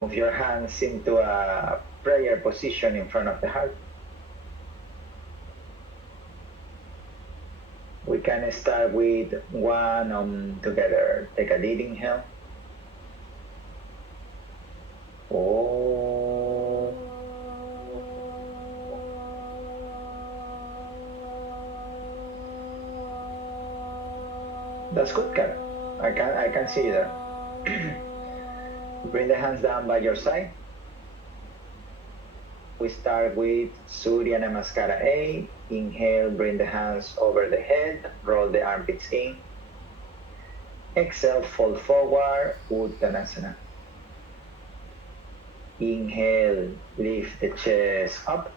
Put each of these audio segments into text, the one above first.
Move your hands into a prayer position in front of the heart. We can start with one together. Take a deep inhale. Oh. That's good, Kat. I can see you there. Bring the hands down by your side. We start with Surya Namaskara 8. Inhale, bring the hands over the head, roll the armpits in. Exhale, fold forward, Uttanasana. Inhale, lift the chest up.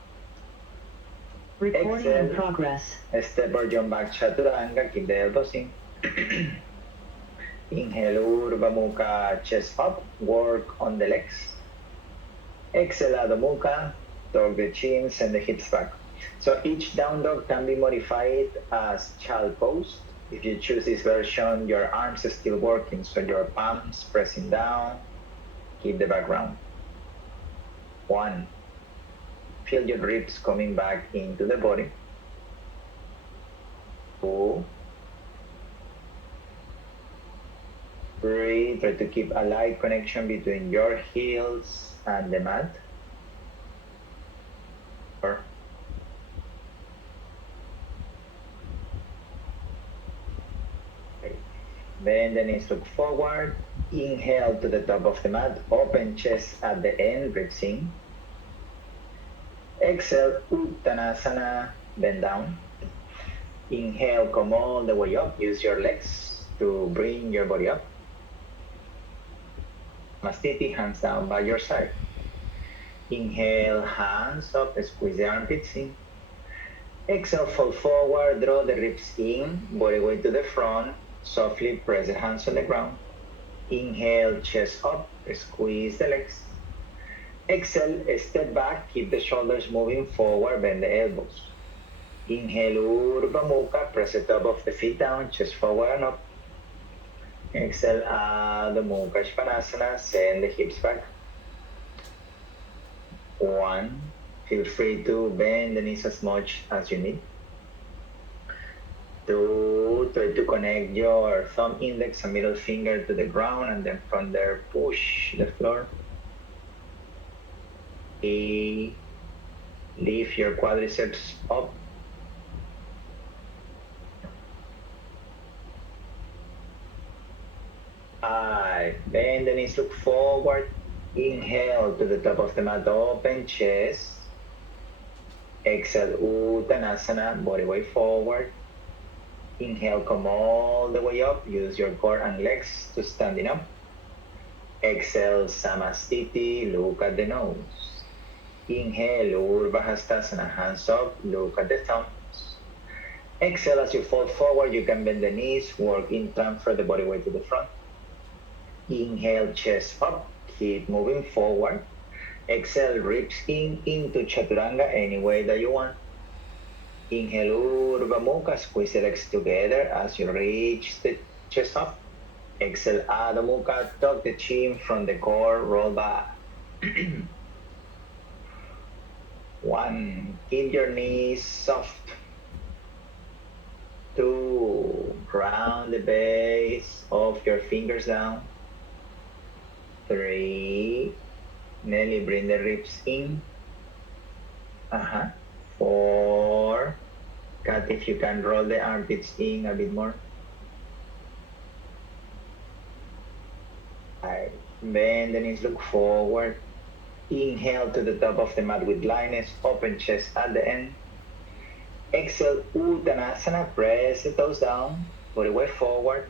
Recording in progress. Step or jump back Chaturanga, keep the elbows in. Inhale, Urdhva Mukha, chest up, work on the legs. Exhale, Adho Mukha, tuck the chin, send the hips back. So each down dog can be modified as child pose. If you choose this version, your arms are still working, so your palms pressing down, keep the back round. 1. Feel your ribs coming back into the body. 2. 3. Try to keep a light connection between your heels and the mat. 4. Bend the knees, look forward. Inhale to the top of the mat. Open chest at the end, ribs in. Exhale, Uttanasana, bend down. Inhale, come all the way up. Use your legs to bring your body up. Mastiti, hands down by your side. Inhale, hands up, squeeze the armpits in. Exhale, fold forward, draw the ribs in, body weight to the front. Softly press the hands on the ground. Inhale, chest up, squeeze the legs. Exhale, step back, keep the shoulders moving forward, bend the elbows. Inhale, Urdhva Mukha, press the top of the feet down, chest forward and up. Exhale, Adho Mukha Svanasana, send the hips back. 1. Feel free to bend the knees as much as you need. 2. Try to connect your thumb, index, and middle finger to the ground, and then from there, push the floor. 3. Lift your quadriceps up. 5. Bend the knees, look forward. Inhale to the top of the mat, open chest. Exhale, Uttanasana, body weight forward. Inhale, come all the way up. Use your core and legs to standing up. Exhale, Samastiti, look at the nose. Inhale, Urdhva Hastasana, hands up, look at the thumbs. Exhale, as you fold forward, you can bend the knees, work in, transfer the body weight to the front. Inhale, chest up, keep moving forward. Exhale, ribs in into Chaturanga any way that you want. Inhale, Urdhva Mukha, squeeze the legs together as you reach the chest up. Exhale, Adho Mukha, tuck the chin from the core, roll back. 1. Keep your knees soft. 2. Round the base of your fingers down. 3. Nelly, bring the ribs in. 4. Kat, if you can roll the armpits in a bit more. 5. Bend the knees, look forward. Inhale to the top of the mat with lightness, open chest at the end. Exhale, Uttanasana, press the toes down, body weight forward.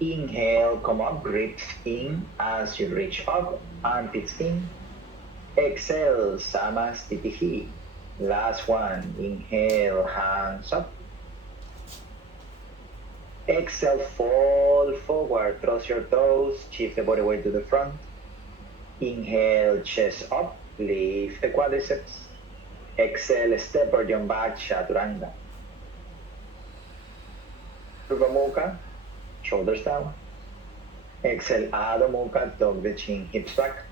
Inhale, come up, ribs in as you reach up, armpits in. Exhale, Samastitihi. Last one, inhale, hands up. Exhale, fold forward, cross your toes, shift the body weight to the front. Inhale, chest up, lift the quadriceps. Exhale, step or jump back, Chaturanga. Urdhva Mukha, shoulders down. Exhale, Adho Mukha, tuck the chin, hips back.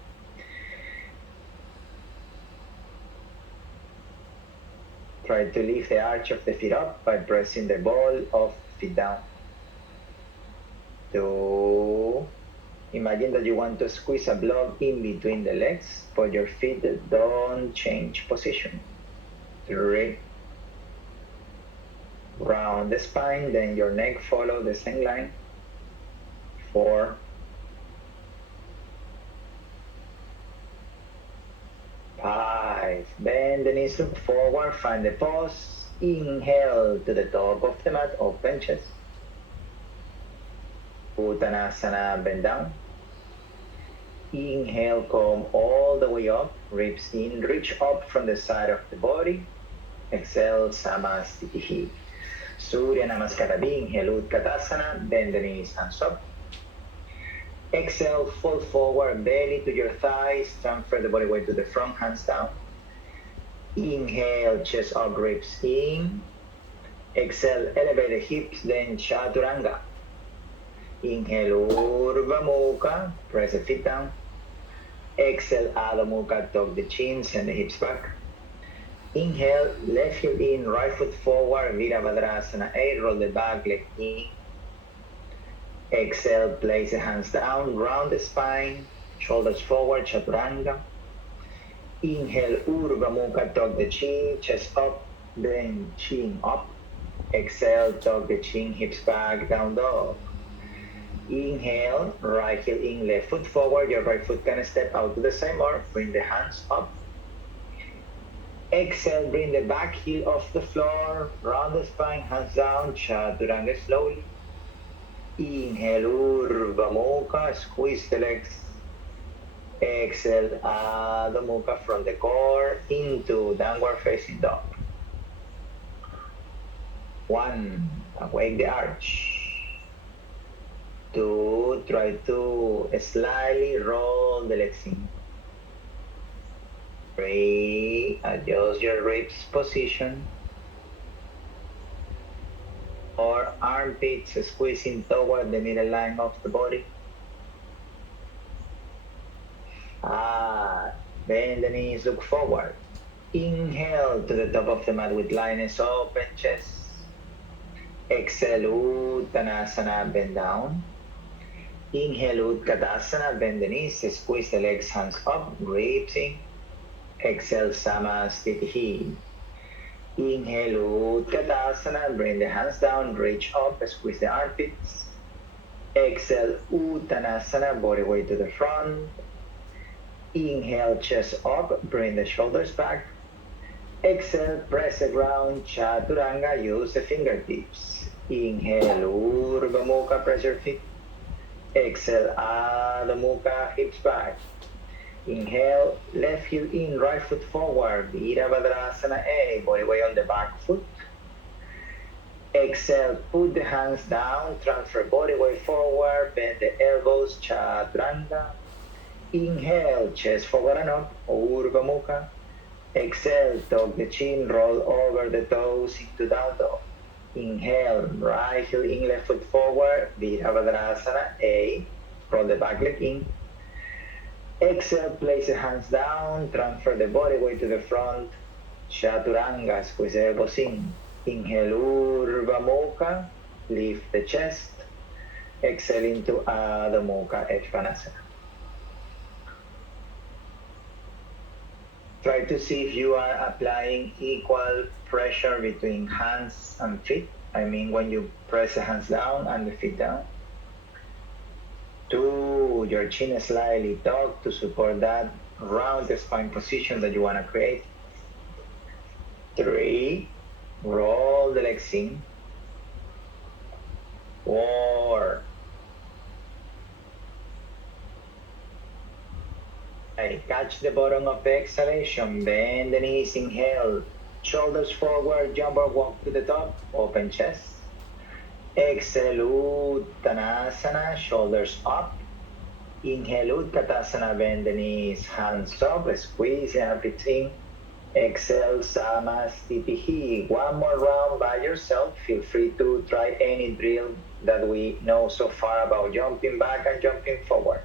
Try to lift the arch of the feet up by pressing the ball of the feet down. 2. Imagine that you want to squeeze a block in between the legs, but your feet don't change position. 3. Round the spine, then your neck follow the same line. 4. 5. Bend the knees, look forward, find the pause. Inhale to the top of the mat, open chest. Uttanasana, bend down. Inhale, come all the way up, ribs in, reach up from the side of the body. Exhale, Samastitihi. Surya Namaskara, inhale, Utkatasana, bend the knees, hands up. Exhale, fold forward, belly to your thighs, transfer the body weight to the front, hands down. Inhale, chest up, ribs in. Exhale, elevate the hips, then Chaturanga. Inhale, Urdhva Mukha, press the feet down. Exhale, Adho Mukha, tuck the chin, send the hips back. Inhale, left heel in, right foot forward, Virabhadrasana 8, roll the back leg in. Exhale, place the hands down, round the spine, shoulders forward, Chaturanga. Inhale, Urdhva Mukha, tuck the chin, chest up, then chin up. Exhale, tuck the chin, hips back, down dog. Inhale, right heel in, left foot forward, your right foot can step out to the side more, bring the hands up. Exhale, bring the back heel off the floor, round the spine, hands down, Chaturanga slowly. Inhale, Urdhva Mukha, squeeze the legs. Exhale, Adho Mukha from the core into downward facing dog. 1, awake the arch. 2, try to slightly roll the legs in. 3, adjust your ribs position. 4, armpits squeezing toward the middle line of the body. 5, bend the knees, look forward. Inhale to the top of the mat with lioness, open chest. Exhale, Uttanasana, bend down. Inhale, Utkatasana, bend the knees, squeeze the legs, hands up, ribs in. Exhale, Samastitihi. Inhale, Utkatasana, bring the hands down, reach up, squeeze the armpits. Exhale, Uttanasana, body weight to the front. Inhale, chest up, bring the shoulders back. Exhale, press the ground, Chaturanga, use the fingertips. Inhale, Urdhva Mukha, press your feet. Exhale, Adho Mukha, hips back. Inhale, left heel in, right foot forward, Virabhadrasana 8, body weight on the back foot. Exhale, put the hands down, transfer body weight forward, bend the elbows, Chaturanga. Inhale, chest forward and up, Urdhva Mukha. Exhale, tuck the chin, roll over the toes into down dog. Inhale, right heel in, left foot forward, Virabhadrasana 8, roll the back leg in. Exhale, place the hands down, transfer the body weight to the front, Chaturanga, squeeze the elbows in. Inhale, Urdhva Mukha, lift the chest. Exhale into Adho Mukha, Uttanasana. Try to see if you are applying equal pressure between hands and feet. I mean, when you press the hands down and the feet down. 2, your chin slightly tucked to support that round spine position that you want to create. 3, roll the legs in. 4, catch the bottom of the exhalation, bend the knees, inhale, shoulders forward, jump or walk to the top, open chest. Exhale, Uttanasana, shoulders up. Inhale, Utkatasana, bend the knees, hands up, squeeze the armpits in. Exhale, Samastitihi. 1 more round by yourself. Feel free to try any drill that we know so far about jumping back and jumping forward.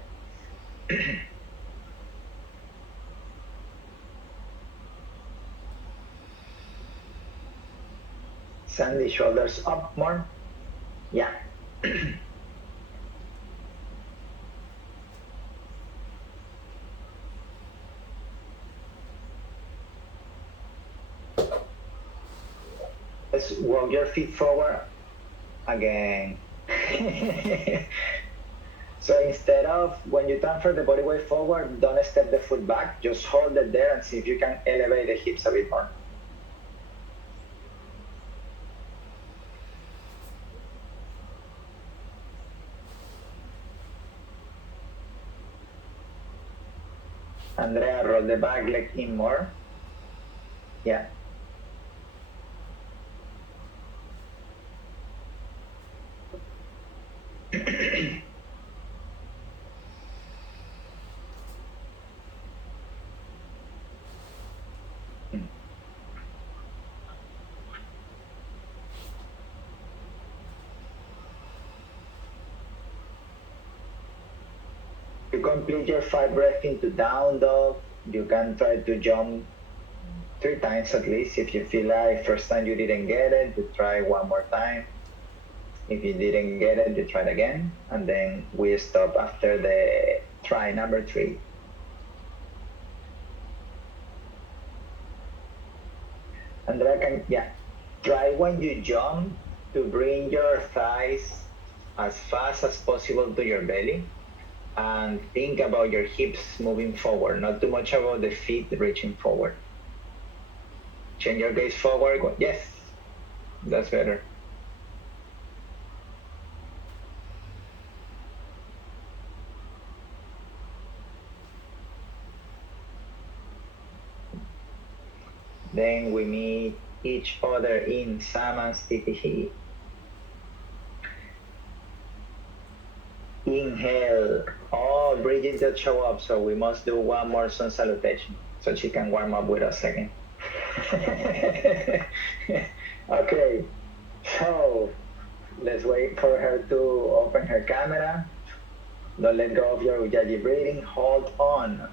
Send the shoulders up more. Yeah. Let's walk your feet forward again. So instead of when you turn for the body weight forward, don't step the foot back. Just hold it there and see if you can elevate the hips a bit more. Andrea, roll the back leg in more. Yeah. To complete your 5 breaths into down dog, you can try to jump 3 times at least. If you feel like first time you didn't get it, you try one more time. If you didn't get it, you try it again. And then we stop after the try number 3. Andrea, try when you jump to bring your thighs as fast as possible to your belly and think about your hips moving forward, not too much about the feet reaching forward. Change your gaze forward. Yes, that's better. Then we meet each other in Samastitihi. Inhale. Oh, Bridget just show up, so we must do one more sun salutation so she can warm up with us again. Okay, so let's wait for her to open her camera. Don't let go of your Ujjayi breathing. Hold on.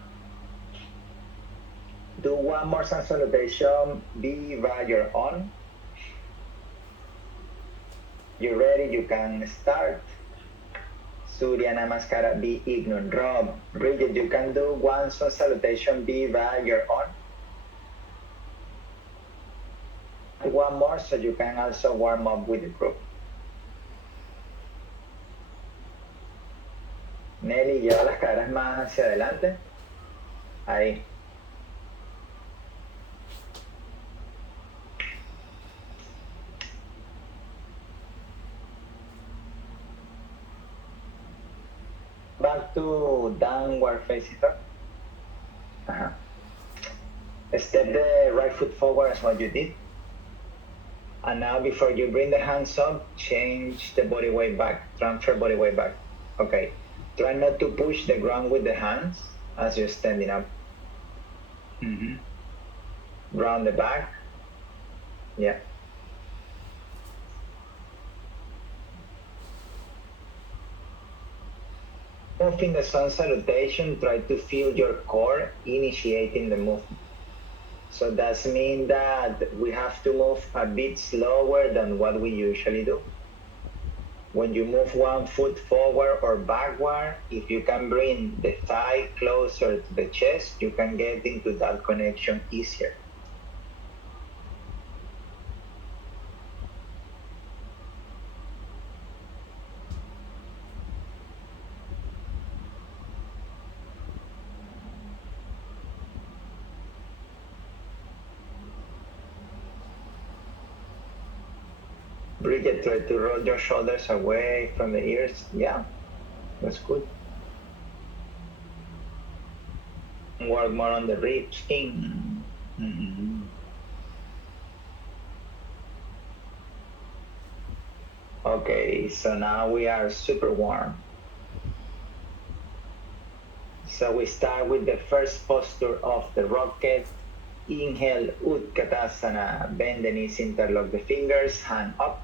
Do one more sun salutation. Be by your own. You ready? You can start. Surya Namaskara, be ignorant. Rob, Bridget, you can do one sun salutation. Be by your own. One more so you can also warm up with the group. Nelly, lleva las caderas más hacia adelante. Ahí. Back to downward facing dog. Step the right foot forward as what you did. And now before you bring the hands up, change the body weight back, transfer body weight back. Okay. Try not to push the ground with the hands as you're standing up. Round the back. Yeah. Moving the sun salutation, try to feel your core initiating the movement. So that means that we have to move a bit slower than what we usually do. When you move one foot forward or backward, if you can bring the thigh closer to the chest, you can get into that connection easier. Bridget, try to roll your shoulders away from the ears. Yeah, that's good. Work more on the ribs. In. Okay, so now we are super warm. So we start with the first posture of the rocket. Inhale, Utkatasana. Bend the knees, interlock the fingers, hand up.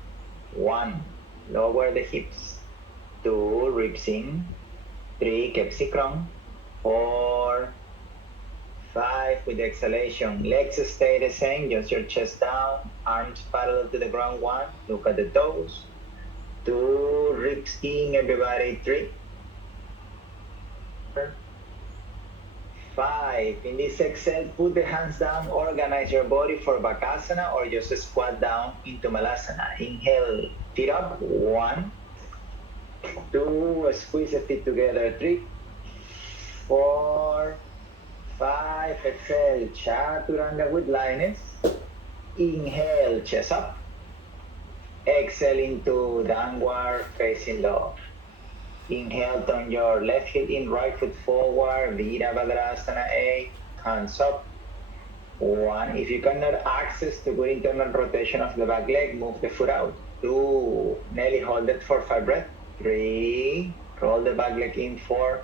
1, lower the hips. 2, ribs in. 3, Kepsikron. 4, 5, with the exhalation. Legs stay the same, just your chest down, arms parallel to the ground. 1, look at the toes. 2, ribs in, everybody. 3, 5. In this exhale, put the hands down, organize your body for Bakasana or just squat down into Malasana. Inhale, feet up. 1, 2, squeeze the feet together. 3, 4, 5. Exhale, Chaturanga with lioness. Inhale, chest up. Exhale into downward facing dog. Inhale, turn your left hip in, right foot forward, Virabhadrasana 8, hands up. 1, if you cannot access the good internal rotation of the back leg, move the foot out. 2, Nelly, hold it for 5 breaths. 3, roll the back leg in. 4,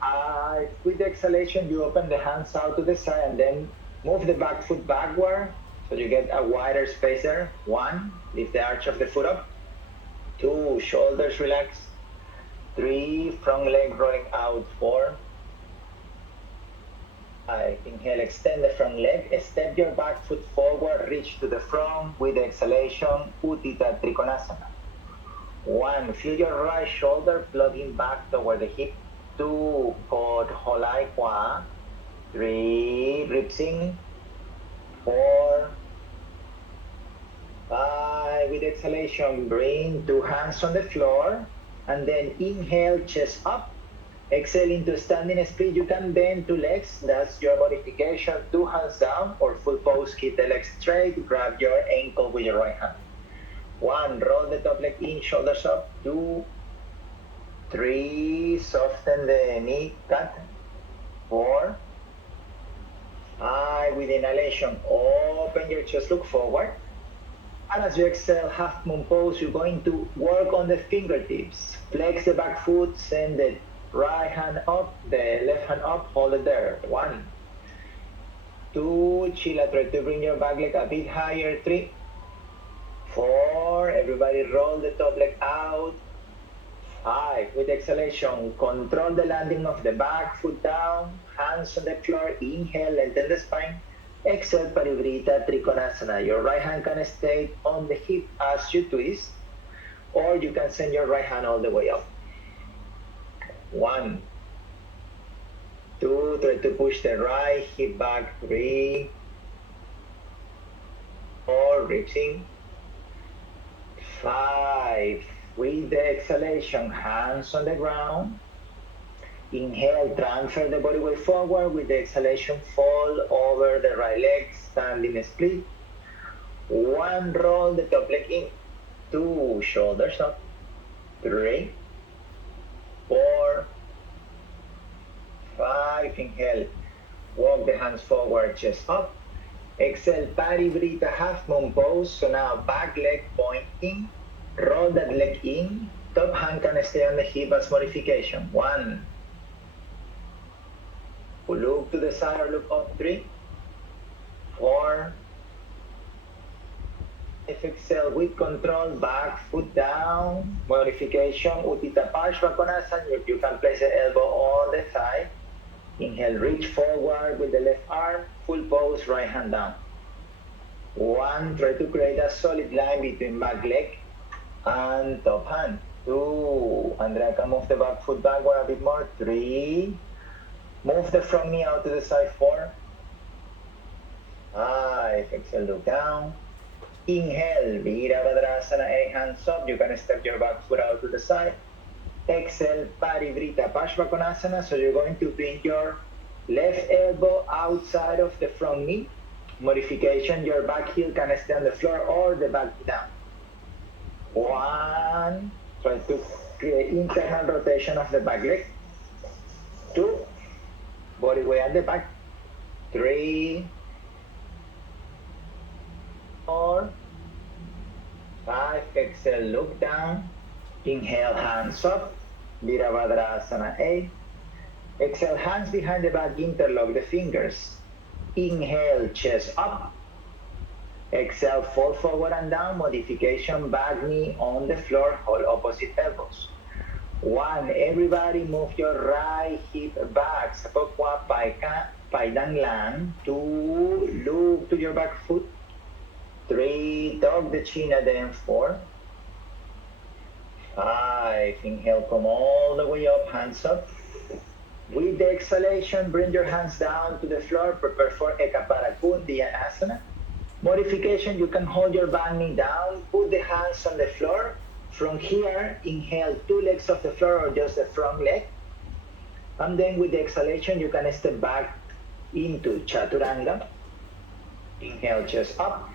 5. With the exhalation, you open the hands out to the side and then move the back foot backward so you get a wider space there. 1, lift the arch of the foot up. 2, shoulders relax. 3, front leg rolling out. 4, 5. Inhale, extend the front leg. Step your back foot forward, reach to the front. With the exhalation, Uttita Trikonasana. 1, feel your right shoulder plugging back toward the hip. 2, Pod Holai Kwa. 3, ribs in. 4, 5. With exhalation, bring 2 hands on the floor and then inhale, chest up. Exhale into standing split. You can bend 2 legs. That's your modification. 2 hands down or full pose. Keep the legs straight. Grab your ankle with your right hand. 1, roll the top leg in, shoulders up. 2, 3, soften the knee cut. 4, 5. With inhalation, open your chest, look forward. And as you exhale, half moon pose, you're going to work on the fingertips. Flex the back foot, send the right hand up, the left hand up, hold it there. 1, 2, Chila, try to bring your back leg a bit higher. 3, 4, everybody roll the top leg out. 5, with exhalation, control the landing of the back foot down, hands on the floor, inhale, lengthen the spine. Exhale, Parivrita Trikonasana. Your right hand can stay on the hip as you twist, or you can send your right hand all the way up. 1, 2, try to push the right hip back. 3, 4, ribs in. 5, with the exhalation, hands on the ground. Inhale, transfer the body weight forward. With the exhalation, fall over the right leg, standing split. 1, roll the top leg in. 2, shoulders up. 3, 4, 5. Inhale, walk the hands forward, chest up. Exhale, Parivrita half moon pose. So now back leg pointing. Roll that leg in. Top hand can stay on the hip as modification. 1, look to the side or look up. 3, 4. If exhale with control, back foot down. Modification, Uttita Parshvakonasana. You can place the elbow on the thigh. Inhale, reach forward with the left arm. Full pose, right hand down. 1, try to create a solid line between back leg and top hand. 2, Andrea can move the back foot backward a bit more. 3, move the front knee out to the side. 4, 5, exhale, look down. Inhale, Virabhadrasana, 8 hands up. You can step your back foot out to the side. Exhale, Parivrita Parshvakonasana. So you're going to bring your left elbow outside of the front knee. Modification, your back heel can stay on the floor or the back down. 1, try to create internal rotation of the back leg. 2, body weight at the back. 3, 4, 5, exhale, look down. Inhale, hands up. Virabhadrasana 8. Exhale, hands behind the back, interlock the fingers. Inhale, chest up. Exhale, fall forward and down. Modification, back knee on the floor, hold opposite elbows. 1. Everybody move your right hip back. Sa pagwa, paidang lang. 2. Look to your back foot. 3. Tuck the chin at the end. 4. 5. Inhale, come all the way up, hands up. With the exhalation, bring your hands down to the floor. Prepare for Ekaparakundi Asana. Modification, you can hold your back knee down, put the hands on the floor. From here, inhale 2 legs off the floor or just the front leg. And then with the exhalation, you can step back into Chaturanga. Inhale, chest up.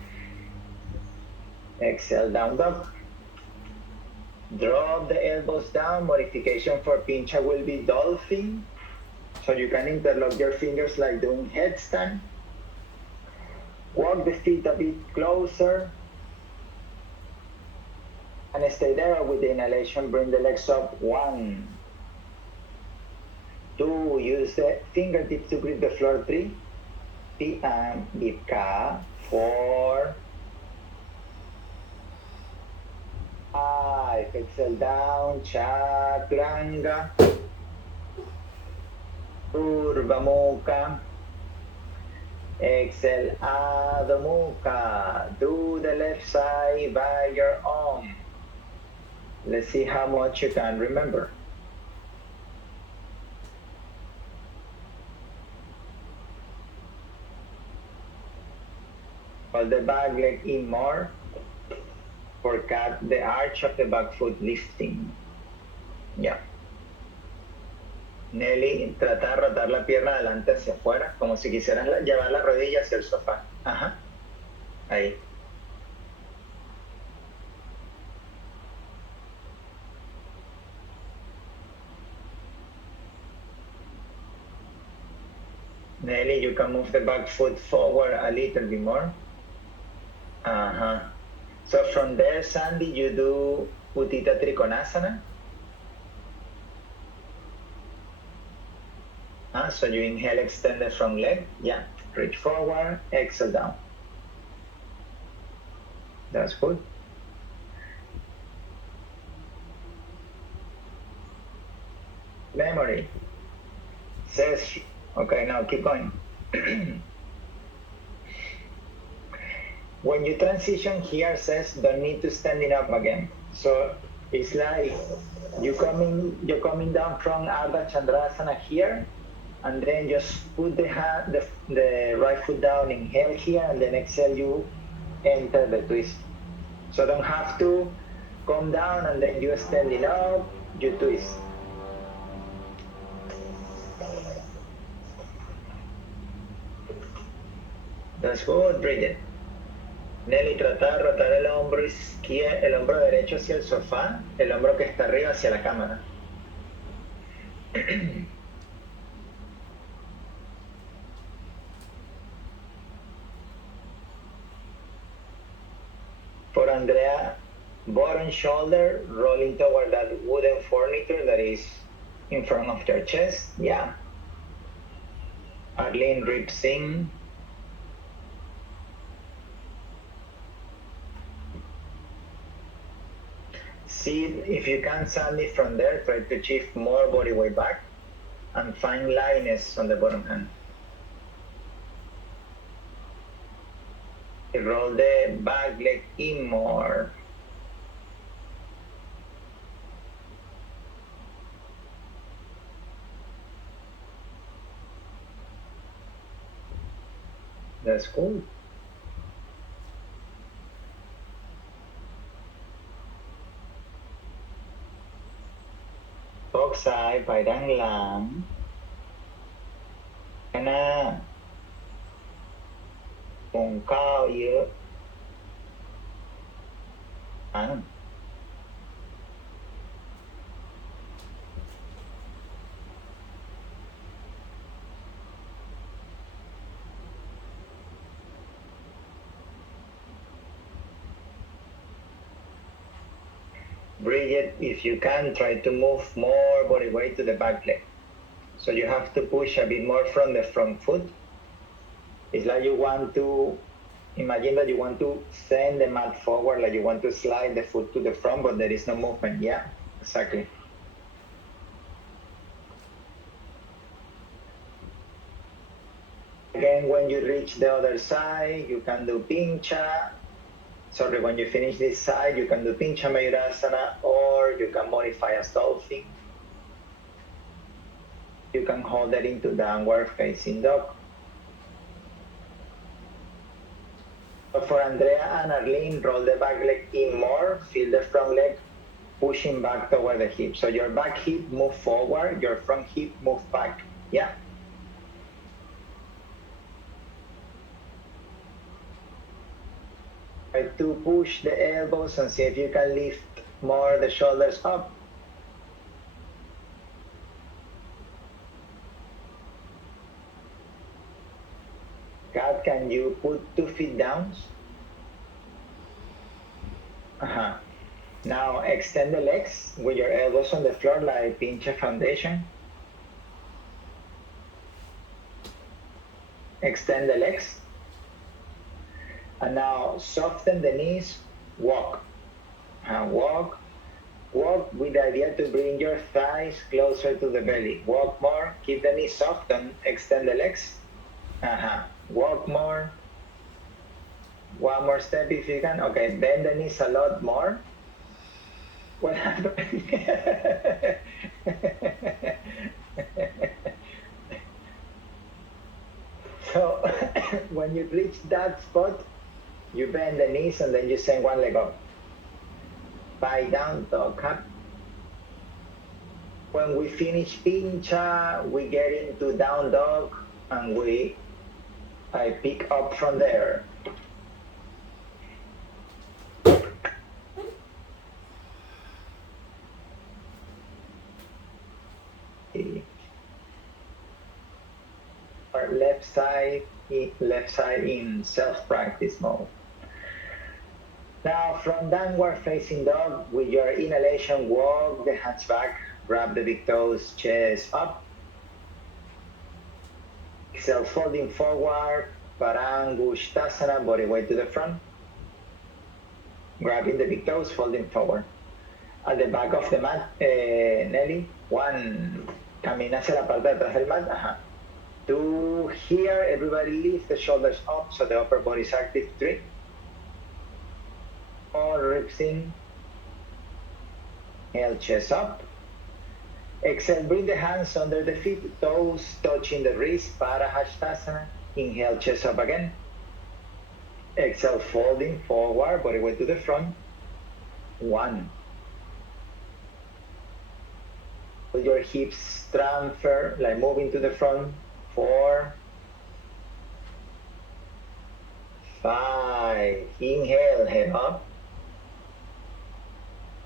Exhale, down dog. Drop the elbows down. Modification for Pincha will be dolphin. So you can interlock your fingers like doing headstand. Walk the feet a bit closer. And stay there with the inhalation. Bring the legs up. 1. 2. Use the fingertips to grip the floor. 3. Bipka. 4. 5. Exhale down. Chaturanga. Urva Mukha. Exhale, Adho Mukha. Do the left side by your own. Let's see how much you can remember. Hold the back leg in more. Forget the arch of the back foot lifting. Yeah. Nelly, trata de rotar la pierna adelante hacia afuera, como si quisieras llevar la rodilla hacia el sofá. Ajá. Ahí. Nelly, you can move the back foot forward a little bit more. Uh-huh. So from there, Sandy, you do Uttita Trikonasana. So you inhale, extend the front leg. Yeah. Reach forward, exhale down. That's good. Memory. Says, okay, now keep going. When you transition here, says don't need to standing up again. So it's like you're coming down from Ardha Chandrasana here, and then just put the right foot down, inhale here, and then exhale, you enter the twist. So don't have to come down and then you standing up, you twist. That's good, Bridget. Nelly, trata de rotar el hombro derecho hacia el sofá, el hombro que está arriba hacia la cámara. For Andrea, bottom shoulder rolling toward that wooden furniture that is in front of your chest. Yeah. Arlene, ribs in. See if you can, Sandy, from there, try to shift more body weight back and find lightness on the bottom hand. Roll the back leg in more. That's cool. Box side, ไปด้านหลังหน้าตรงก้าวเยอะอัง Bridget, if you can, try to move more body weight to the back leg. So you have to push a bit more from the front foot. It's like you want to, imagine that you want to send the mat forward, like you want to slide the foot to the front, but there is no movement. Yeah, exactly. again, when you reach the other side, you can do pincha. Sorry, when you finish this side, you can do pincha mayurasana, or you can modify as dolphin. You can hold that into downward facing dog. So for Andrea and Arlene, roll the back leg in more, feel the front leg pushing back toward the hip. So your back hip move forward, your front hip move back. Yeah. Try to push the elbows and see if you can lift more the shoulders up. Kat, can you put 2 feet down? Now extend the legs with your elbows on the floor like pincha foundation. Extend the legs. And now soften the knees, walk. Walk. Walk with the idea to bring your thighs closer to the belly. Walk more, keep the knees soft and extend the legs. Walk more. One more step if you can. Okay, bend the knees a lot more. What happened? So when you reach that spot, you bend the knees and then you send one leg up. Bye down dog, up. When we finish pincha, we get into down dog and I pick up from there. Our left side in self-practice mode. Now from downward facing dog, with your inhalation, walk the hands back, grab the big toes, chest up. Exhale, folding forward, Parangushtasana, body weight to the front. Grabbing the big toes, folding forward. At the back of the mat, Nelly, one, camina hacia la parte de atrás del mat, 2, here, everybody lift the shoulders up so the upper body is active, 3. 4, ribs in. Inhale, chest up. Exhale, bring the hands under the feet, toes touching the wrist, Parahastasana. Inhale, chest up again. Exhale, folding forward, body weight to the front. 1. With your hips transfer, like moving to the front. 4. 5. Inhale, head up.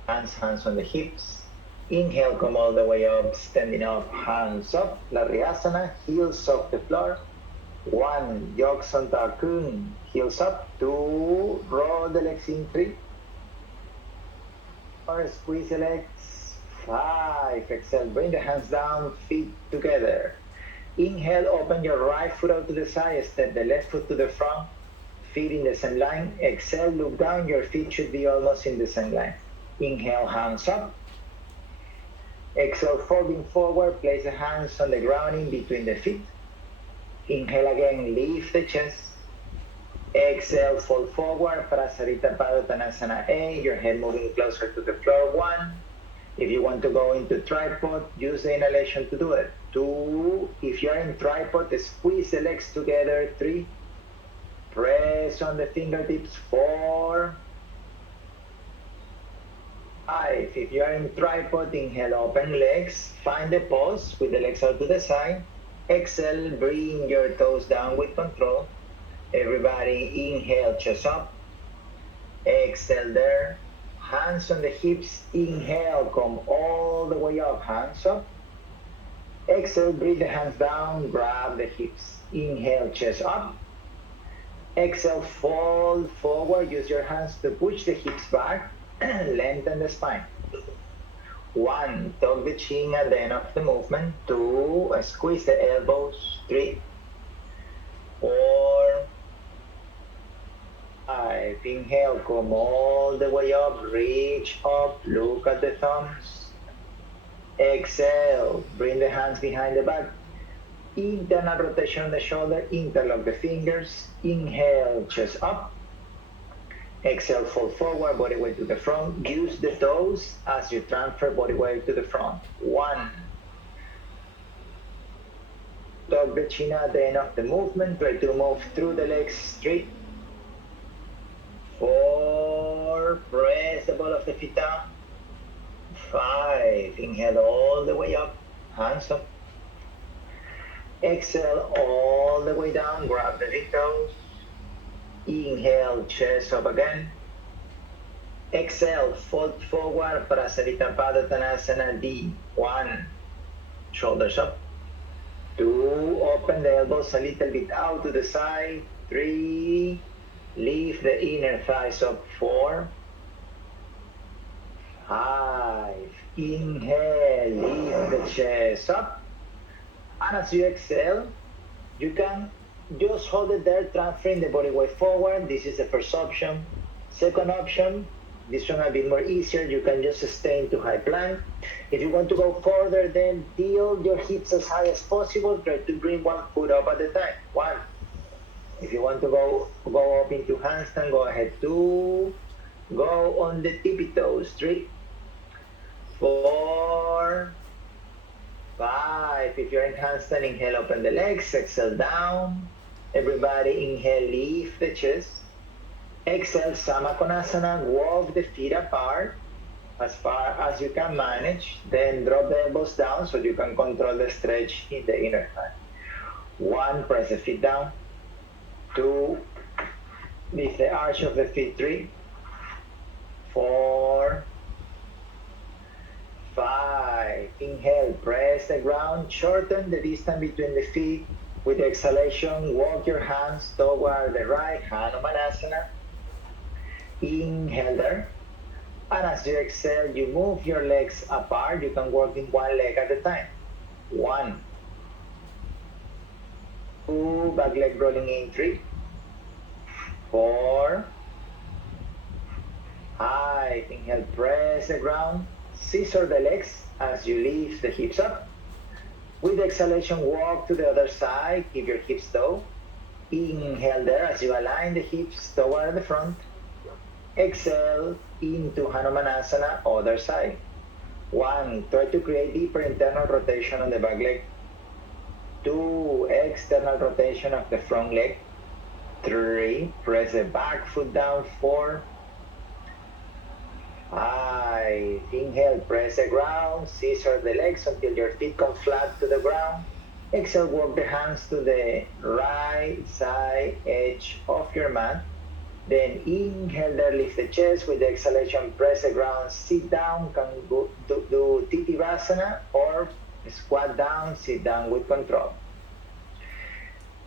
Hands on the hips. Inhale, come all the way up, standing up, hands up. Lariyasana, heels off the floor. 1, Yoksanta Kun, heels up. 2, roll the legs in. 3. 4, squeeze the legs. 5, exhale, bring the hands down, feet together. Inhale, open your right foot out to the side, step the left foot to the front, feet in the same line. Exhale, look down, your feet should be almost in the same line. Inhale, hands up. Exhale, folding forward, place the hands on the ground in between the feet. Inhale again, lift the chest. Exhale, fold forward, Prasarita Padottanasana A, your head moving closer to the floor. 1. If you want to go into tripod, use the inhalation to do it. 2, if you're in tripod, squeeze the legs together. 3, press on the fingertips. 4, 5, if you are in tripod, inhale, open legs, find the pose with the legs out to the side. Exhale, bring your toes down with control. Everybody inhale, chest up. Exhale there. Hands on the hips, inhale, come all the way up, hands up. Exhale, breathe the hands down, grab the hips. Inhale, chest up. Exhale, fold forward, use your hands to push the hips back, lengthen the spine. 1, tuck the chin at the end of the movement. 2, squeeze the elbows. 3, 4, 5, inhale, come all the way up, reach up, look at the thumbs. Exhale, bring the hands behind the back. Internal rotation on the shoulder, interlock the fingers. Inhale, chest up. Exhale, fold forward, body weight to the front. Use the toes as you transfer body weight to the front. 1. Tuck the chin at the end of the movement. Try to move through the legs. 3. 4. Press the ball of the feet down. 5. Inhale all the way up. Hands up. Exhale all the way down. Grab the big toes. Inhale, chest up again. Exhale, fold forward, Prasarita Padottanasana D. 1. Shoulders up. 2. Open the elbows a little bit out to the side. 3. Lift the inner thighs up. 4. 5. Inhale, lift the chest up. And as you exhale, you can just hold it there, transferring the body weight forward. This is the first option. Second option, this one a bit more easier. You can just stay into high plank. If you want to go further, then tilt your hips as high as possible. Try to bring one foot up at a time. 1. If you want to go up into handstand, go ahead. 2. Go on the tippy toes. 3. 4. 5. If you're in handstand, inhale, open the legs. Exhale, down. Everybody inhale, lift the chest. Exhale, Samakonasana. Walk the feet apart as far as you can manage. Then drop the elbows down so you can control the stretch in the inner thigh. 1. Press the feet down. 2. Lift the arch of the feet. 3. 4. 5. Inhale, press the ground. Shorten the distance between the feet. With exhalation, walk your hands toward the right, Hanumanasana. Inhale there. And as you exhale, you move your legs apart. You can work in one leg at a time. 1. 2. Back leg rolling in. 3. 4. 5. Inhale, press the ground. Scissor the legs as you lift the hips up. With exhalation, walk to the other side. Keep your hips low. Inhale there as you align the hips toward the front. Exhale into Hanumanasana, other side. 1. Try to create deeper internal rotation on the back leg. 2. External rotation of the front leg. 3. Press the back foot down. 4. 5. Inhale, press the ground, scissor the legs until your feet come flat to the ground. Exhale, walk the hands to the right side edge of your mat. Then inhale there, lift the chest. With the exhalation, press the ground, sit down. Can do Titivasana or squat down, sit down with control.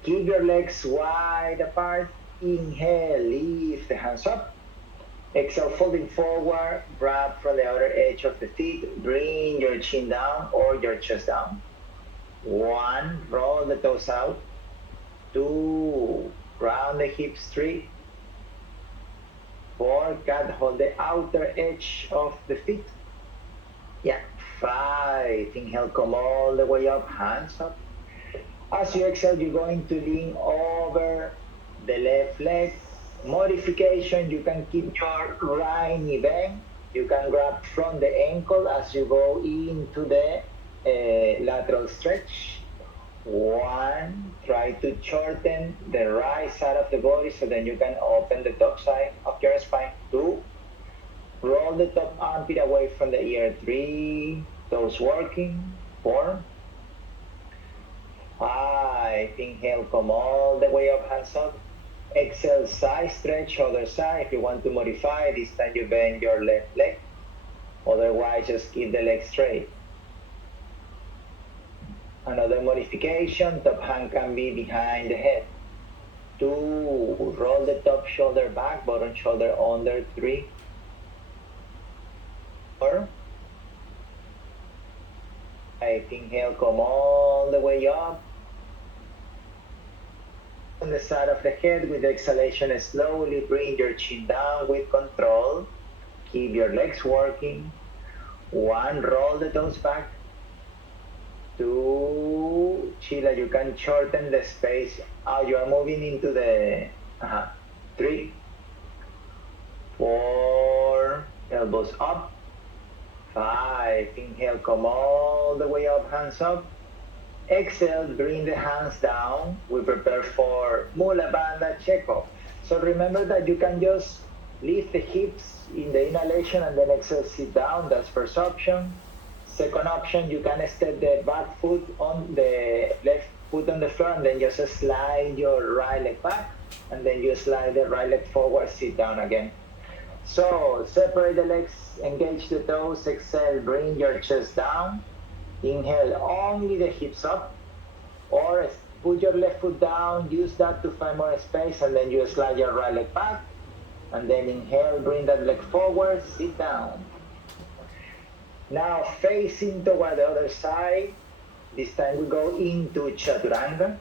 Keep your legs wide apart. Inhale, lift the hands up. Exhale, folding forward, grab from the outer edge of the feet, bring your chin down or your chest down. 1, roll the toes out. 2, round the hips. 3, 4, cat, hold the outer edge of the feet. 5, inhale, come all the way up, hands up. As you exhale, you're going to lean over the left leg. Modification, you can keep your right knee bent. You can grab from the ankle as you go into the lateral stretch. 1, try to shorten the right side of the body so then you can open the top side of your spine. 2, roll the top armpit away from the ear. 3, toes working. 4, 5, inhale, come all the way up, hands up. Exhale, side stretch, other side. If you want to modify, this time you bend your left leg. Otherwise, just keep the leg straight. Another modification, top hand can be behind the head. 2, roll the top shoulder back, bottom shoulder under. 3, 4, 5, inhale, come all the way up. On the side of the head, with exhalation, slowly bring your chin down with control. Keep your legs working. 1, roll the toes back. 2, 2, Sheila, you can shorten the space. You are moving into the 3, 4, elbows up. 5, inhale, come all the way up, hands up. Exhale, bring the hands down. We prepare for Mula Bandha checkup. So remember that you can just lift the hips in the inhalation and then exhale, sit down. That's first option. Second option, you can step the back foot on the left foot on the floor and then just slide your right leg back and then you slide the right leg forward, sit down again. So separate the legs, engage the toes, exhale, bring your chest down. Inhale, only the hips up. Or put your left foot down, use that to find more space, and then you slide your right leg back. And then inhale, bring that leg forward, sit down. Now facing toward the other side. This time we go into Chaturanga.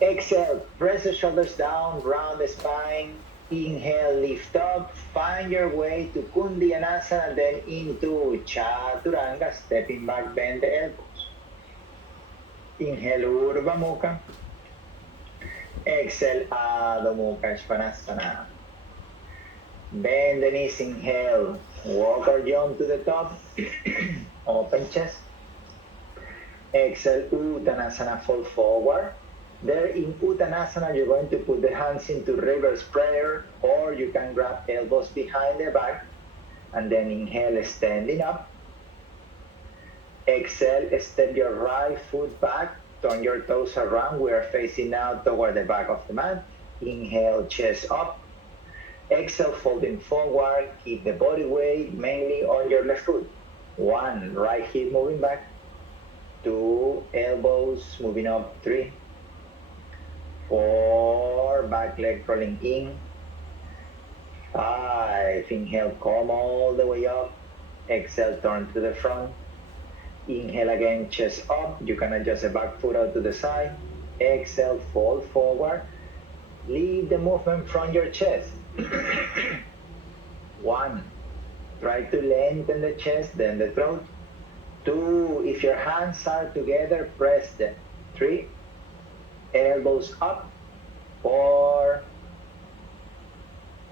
Exhale, press the shoulders down, round the spine. Inhale, lift up, find your way to Kundiyanasana, then into Chaturanga, stepping back, bend the elbows. Inhale, Urdhva Mukha. Exhale, Adho Mukha Svanasana. Bend the knees, inhale, walk or jump to the top, open chest. Exhale, Uttanasana, fall forward. There in Uttanasana, you're going to put the hands into reverse prayer, or you can grab elbows behind the back, and then inhale, standing up. Exhale, step your right foot back, turn your toes around. We are facing out toward the back of the mat. Inhale, chest up. Exhale, folding forward. Keep the body weight mainly on your left foot. 1, right hip moving back. 2, elbows moving up. 3, 4, back leg rolling in. 5, inhale, come all the way up. Exhale, turn to the front. Inhale again, chest up. You can adjust the back foot out to the side. Exhale, fold forward. Lead the movement from your chest. 1, try to lengthen the chest, then the throat. 2, if your hands are together, press them. 3, elbows up. 4,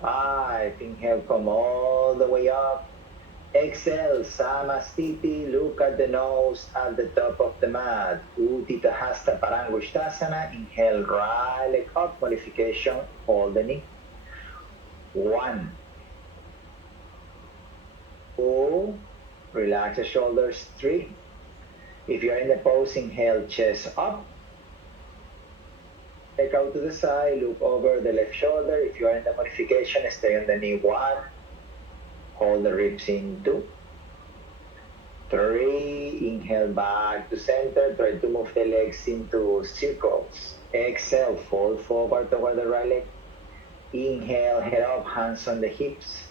5, inhale, come all the way up. Exhale, Samastiti, look at the nose at the top of the mat. Utthita Hasta Parangusthasana, inhale, right leg up, modification, hold the knee. 1, 2, relax the shoulders. 3, if you're in the pose, inhale, chest up. Take out to the side, look over the left shoulder. If you are in the modification, stay on the knee. 1, hold the ribs in. 2, 3, inhale back to center. Try to move the legs into circles. Exhale, fold forward toward the right leg. Inhale, head up, hands on the hips.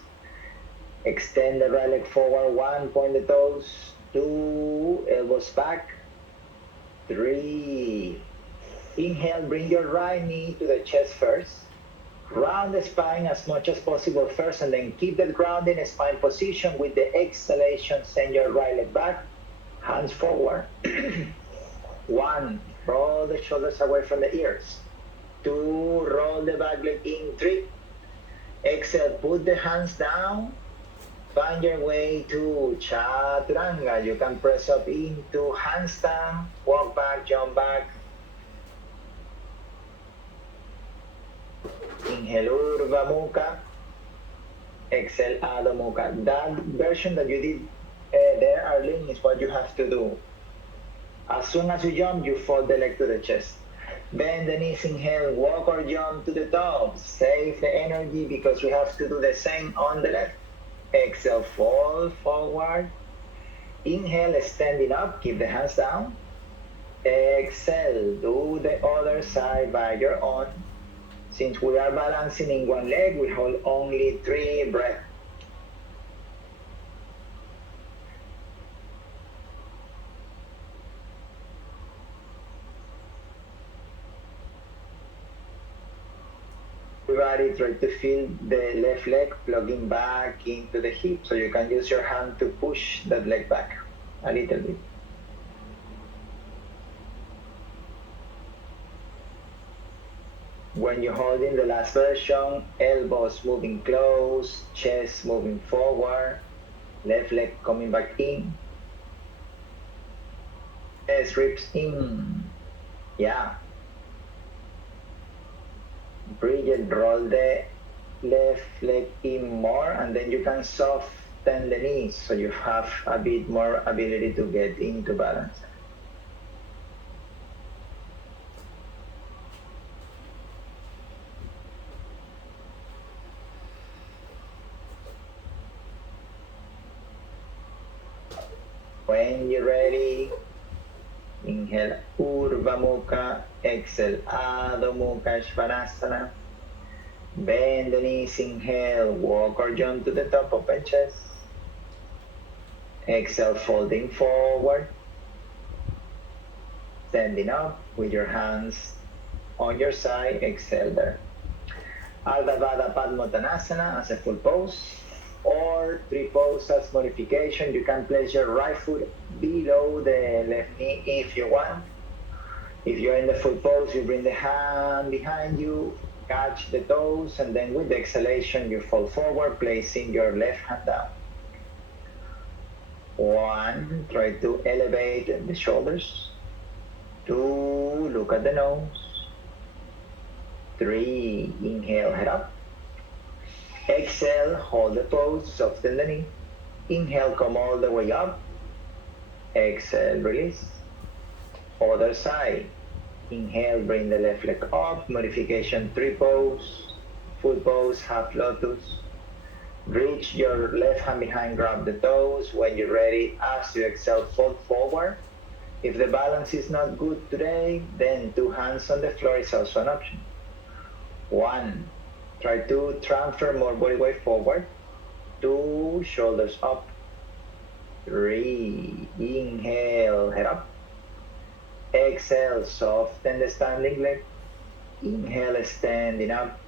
Extend the right leg forward. 1, point the toes. 2, elbows back. 3, inhale, bring your right knee to the chest first. Round the spine as much as possible first, and then keep that grounding spine position. With the exhalation, send your right leg back, hands forward. 1, roll the shoulders away from the ears. 2, roll the back leg in. 3, exhale, put the hands down. Find your way to Chaturanga. You can press up into handstand, walk back, jump back. Inhale, Urdhva Mukha. Exhale, Adho Mukha. That version that you did there, Arlene, is what you have to do. As soon as you jump, you fold the leg to the chest. Bend the knees, inhale, walk or jump to the top. Save the energy because we have to do the same on the left. Exhale, fold forward. Inhale, standing up, keep the hands down. Exhale, do the other side by your own. Since we are balancing in one leg, we hold only 3 breaths. Everybody try to feel the left leg plugging back into the hip, so you can use your hand to push that leg back a little bit. When you're holding the last version, elbows moving close, chest moving forward, left leg coming back in, chest ribs in. Yeah. Breathe and roll the left leg in more, and then you can soften the knees so you have a bit more ability to get into balance. When you're ready, inhale Urdhva Mukha, exhale Adho Mukha Svanasana. Bend the knees, inhale, walk or jump to the top, open chest. Exhale, folding forward. Standing up with your hands on your side, exhale there. Ardha Vada Padmottanasana as a full pose, or three pose as modification. You can place your right foot below the left knee if you want. If you're in the full pose, you bring the hand behind you, catch the toes, and then with the exhalation, you fall forward, placing your left hand down. 1, try to elevate the shoulders. 2, look at the nose. 3, inhale, head up. Exhale, hold the pose, soften the knee. Inhale, come all the way up. Exhale, release. Other side. Inhale, bring the left leg up. Modification 3 pose. Full pose, half lotus. Reach your left hand behind, grab the toes. When you're ready, as you exhale, fold forward. If the balance is not good today, then 2 hands on the floor is also an option. 1, try to transfer more body weight forward. 2, shoulders up. 3, inhale, head up. Exhale, soften the standing leg. Inhale, standing up.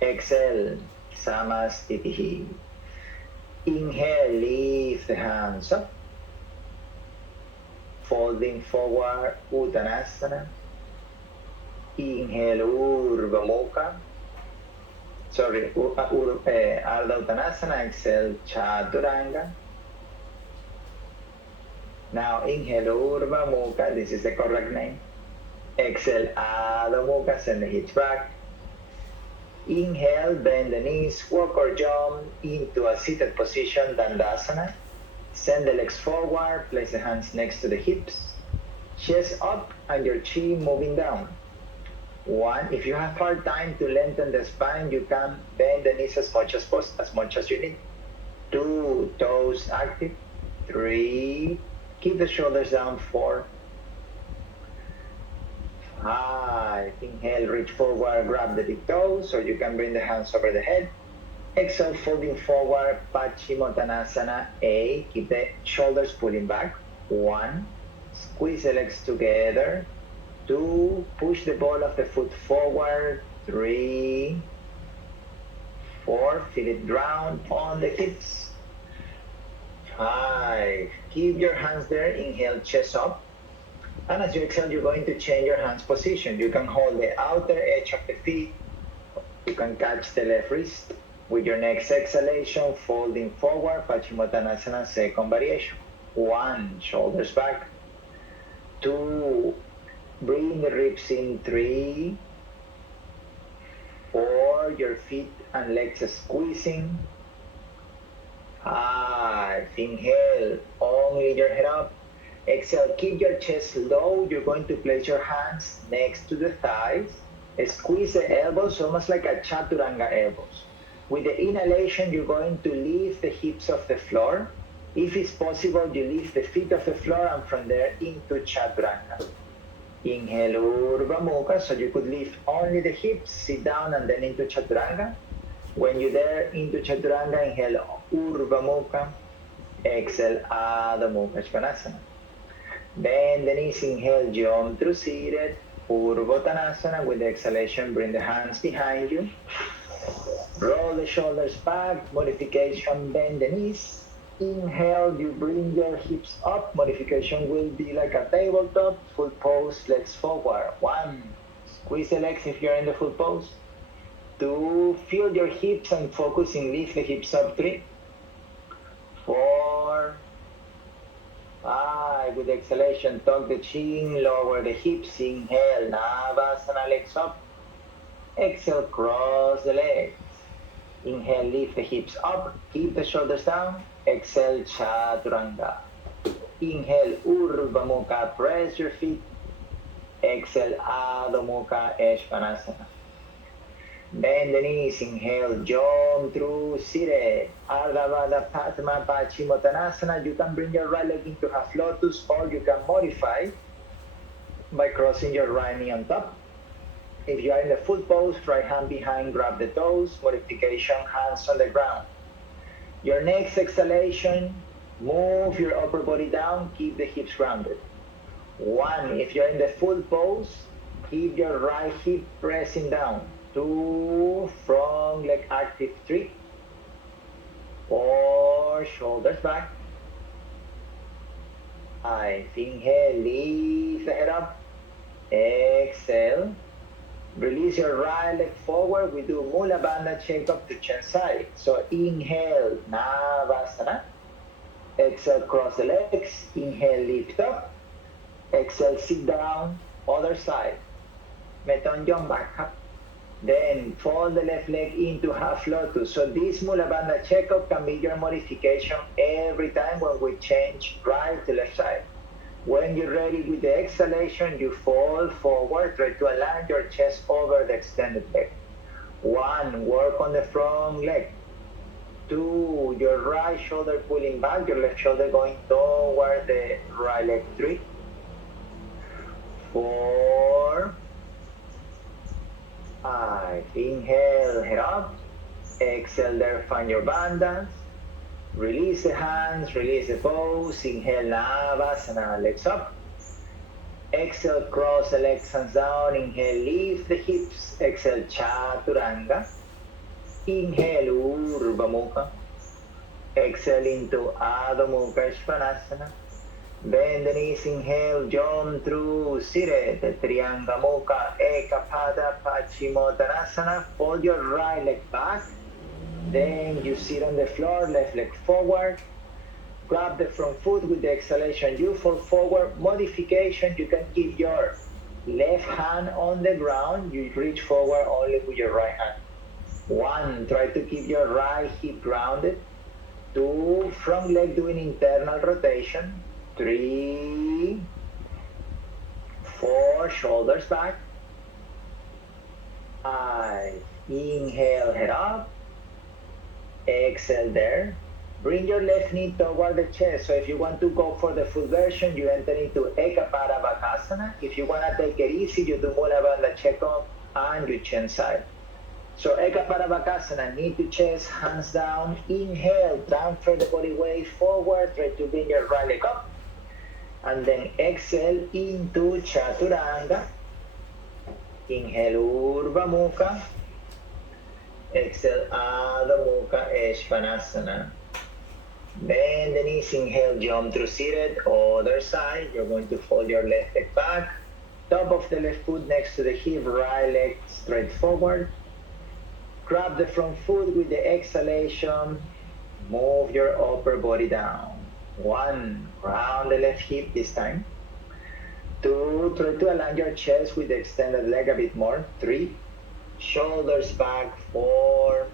Exhale, Samastitihi. Inhale, lift the hands up. Folding forward, Uttanasana. Inhale, Urdhva Mukha. Ardha Uttanasana. Exhale, Chaturanga. Now inhale Urdhva Mukha, this is the correct name. Exhale Adho Mukha, send the hips back. Inhale, bend the knees, walk or jump into a seated position, Dandasana. Send the legs forward, place the hands next to the hips. Chest up and your chin moving down. 1, if you have hard time to lengthen the spine, you can bend the knees as much as you need. 2, toes active. 3, keep the shoulders down. 4, 5, inhale, reach forward, grab the big toes, or you can bring the hands over the head. Exhale, folding forward, Paschimottanasana. A, keep the shoulders pulling back. 1, squeeze the legs together. 2, push the ball of the foot forward. 3, 4, feel it ground on the hips. 5, keep your hands there, inhale, chest up. And as you exhale, you're going to change your hands position. You can hold the outer edge of the feet. You can catch the left wrist. With your next exhalation, folding forward, Paschimottanasana, second variation. 1, shoulders back. 2, bring the ribs in. 3, 4, your feet and legs squeezing. 5, inhale, only your head up. Exhale, keep your chest low. You're going to place your hands next to the thighs. Squeeze the elbows, almost like a Chaturanga elbows. With the inhalation, you're going to lift the hips off the floor. If it's possible, you lift the feet off the floor and from there into Chaturanga. Inhale Urdhva Mukha, so you could lift only the hips, sit down and then into Chaturanga. When you're there into Chaturanga, inhale Urdhva Mukha, exhale Adho Mukha Svanasana. Bend the knees, inhale, jump through seated, Urdhva with the exhalation, bring the hands behind you. Roll the shoulders back, modification, bend the knees. Inhale, you bring your hips up, modification will be like a tabletop, full pose, legs forward. 1, Squeeze the legs if you're in the full pose. 2, feel your hips and focus in lift the hips up. 3, 4, 5. With exhalation, tuck the chin, lower the hips. Inhale, Navasana, legs up. Exhale, cross the legs. Inhale, lift the hips up, keep the shoulders down. Exhale, Chaturanga. Inhale, Urdhva Mukha, press your feet. Exhale, Adho Mukha, Svanasana. Bend the knees, inhale, jump through seated. Ardha Baddha Padma Paschimottanasana. You can bring your right leg into half lotus, or you can modify by crossing your right knee on top. If you are in the full pose, right hand behind, grab the toes, modification, hands on the ground. Your next exhalation, move your upper body down, keep the hips grounded. 1, if you're in the full pose, keep your right hip pressing down. 2, front leg active. 3, 4, shoulders back. 5, inhale, lift the head up. Exhale. Release your right leg forward. We do Mula Bandha Chekap to chin side. So inhale, Navasana. Exhale, cross the legs. Inhale, lift up. Exhale, sit down. Other side. Metonjong back up. Then fold the left leg into half lotus. So this Mula Bandha Chekap can be your modification every time when we change right to left side. When you're ready with the exhalation, you fall forward, try to align your chest over the extended leg. 1, work on the front leg. 2, your right shoulder pulling back, your left shoulder going toward the right leg. 3, 4, 5. Inhale, head up. Exhale there, find your bandhas. Release the hands, release the pose. Inhale, Navasana, legs up. Exhale, cross the legs, hands down. Inhale, lift the hips. Exhale, Chaturanga. Inhale, Urdhva Mukha. Exhale into Adho Mukha, Svanasana. Bend the knees, inhale, jump through seated. Trianga Mukha, Ekapada, Paschimottanasana. Fold your right leg back. Then you sit on the floor, left leg forward. Grab the front foot with the exhalation. You fall forward. Modification, you can keep your left hand on the ground. You reach forward only with your right hand. 1, try to keep your right hip grounded. 2, front leg doing internal rotation. 3, 4, shoulders back. 5, inhale, head up. Exhale there. Bring your left knee toward the chest. So if you want to go for the full version, you enter into Ekapada Bakasana. If you want to take it easy, you do Mula Bandha Chekap and you chin side. So Ekapada Bakasana, knee to chest, hands down. Inhale, transfer the body weight forward. Try to bring your right leg up. And then exhale into Chaturanga. Inhale, Urdhva Mukha. Exhale, Adho Mukha, Svanasana. Bend the knees, inhale, jump through seated. Other side, you're going to fold your left leg back. Top of the left foot next to the hip, right leg straight forward. Grab the front foot with the exhalation. Move your upper body down. 1, round the left hip this time. 2, try to align your chest with the extended leg a bit more. 3, shoulders back. 4,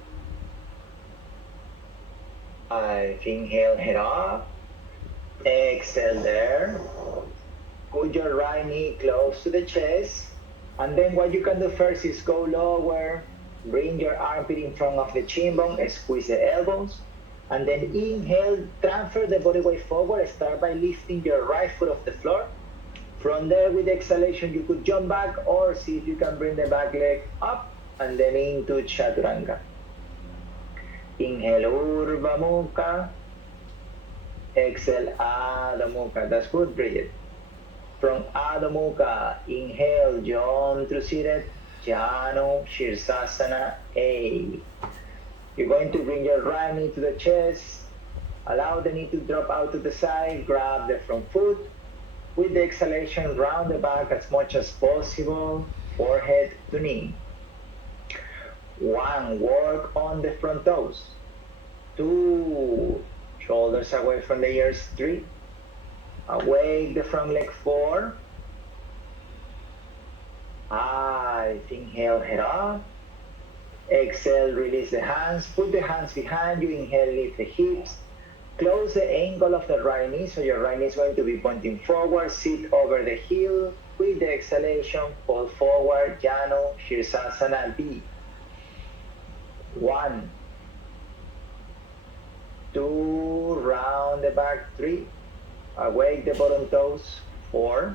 5, inhale, head up. Exhale there. Put your right knee close to the chest. And then what you can do first is go lower. Bring your armpit in front of the chin bone. Squeeze the elbows. And then inhale, transfer the body weight forward. Start by lifting your right foot off the floor. From there, with exhalation, you could jump back or see if you can bring the back leg up and then into Chaturanga. Inhale, Urdhva Mukha. Exhale, Adho Mukha. That's good, Bridget. From Adho Mukha, inhale, jump through seated. Janu, Shirsasana, A. You're going to bring your right knee to the chest. Allow the knee to drop out to the side. Grab the front foot. With the exhalation, round the back as much as possible. forehead to knee. 1, work on the front toes. 2, shoulders away from the ears. 3, awake the front leg. 4, 5, inhale, head up. Exhale, release the hands, put the hands behind you. Inhale, lift the hips. Close the angle of the right knee, so your right knee is going to be pointing forward. Sit over the heel. With the exhalation, fall forward, Janu Shirsasana B. 1, 2, round the back. 3, awake the bottom toes. 4,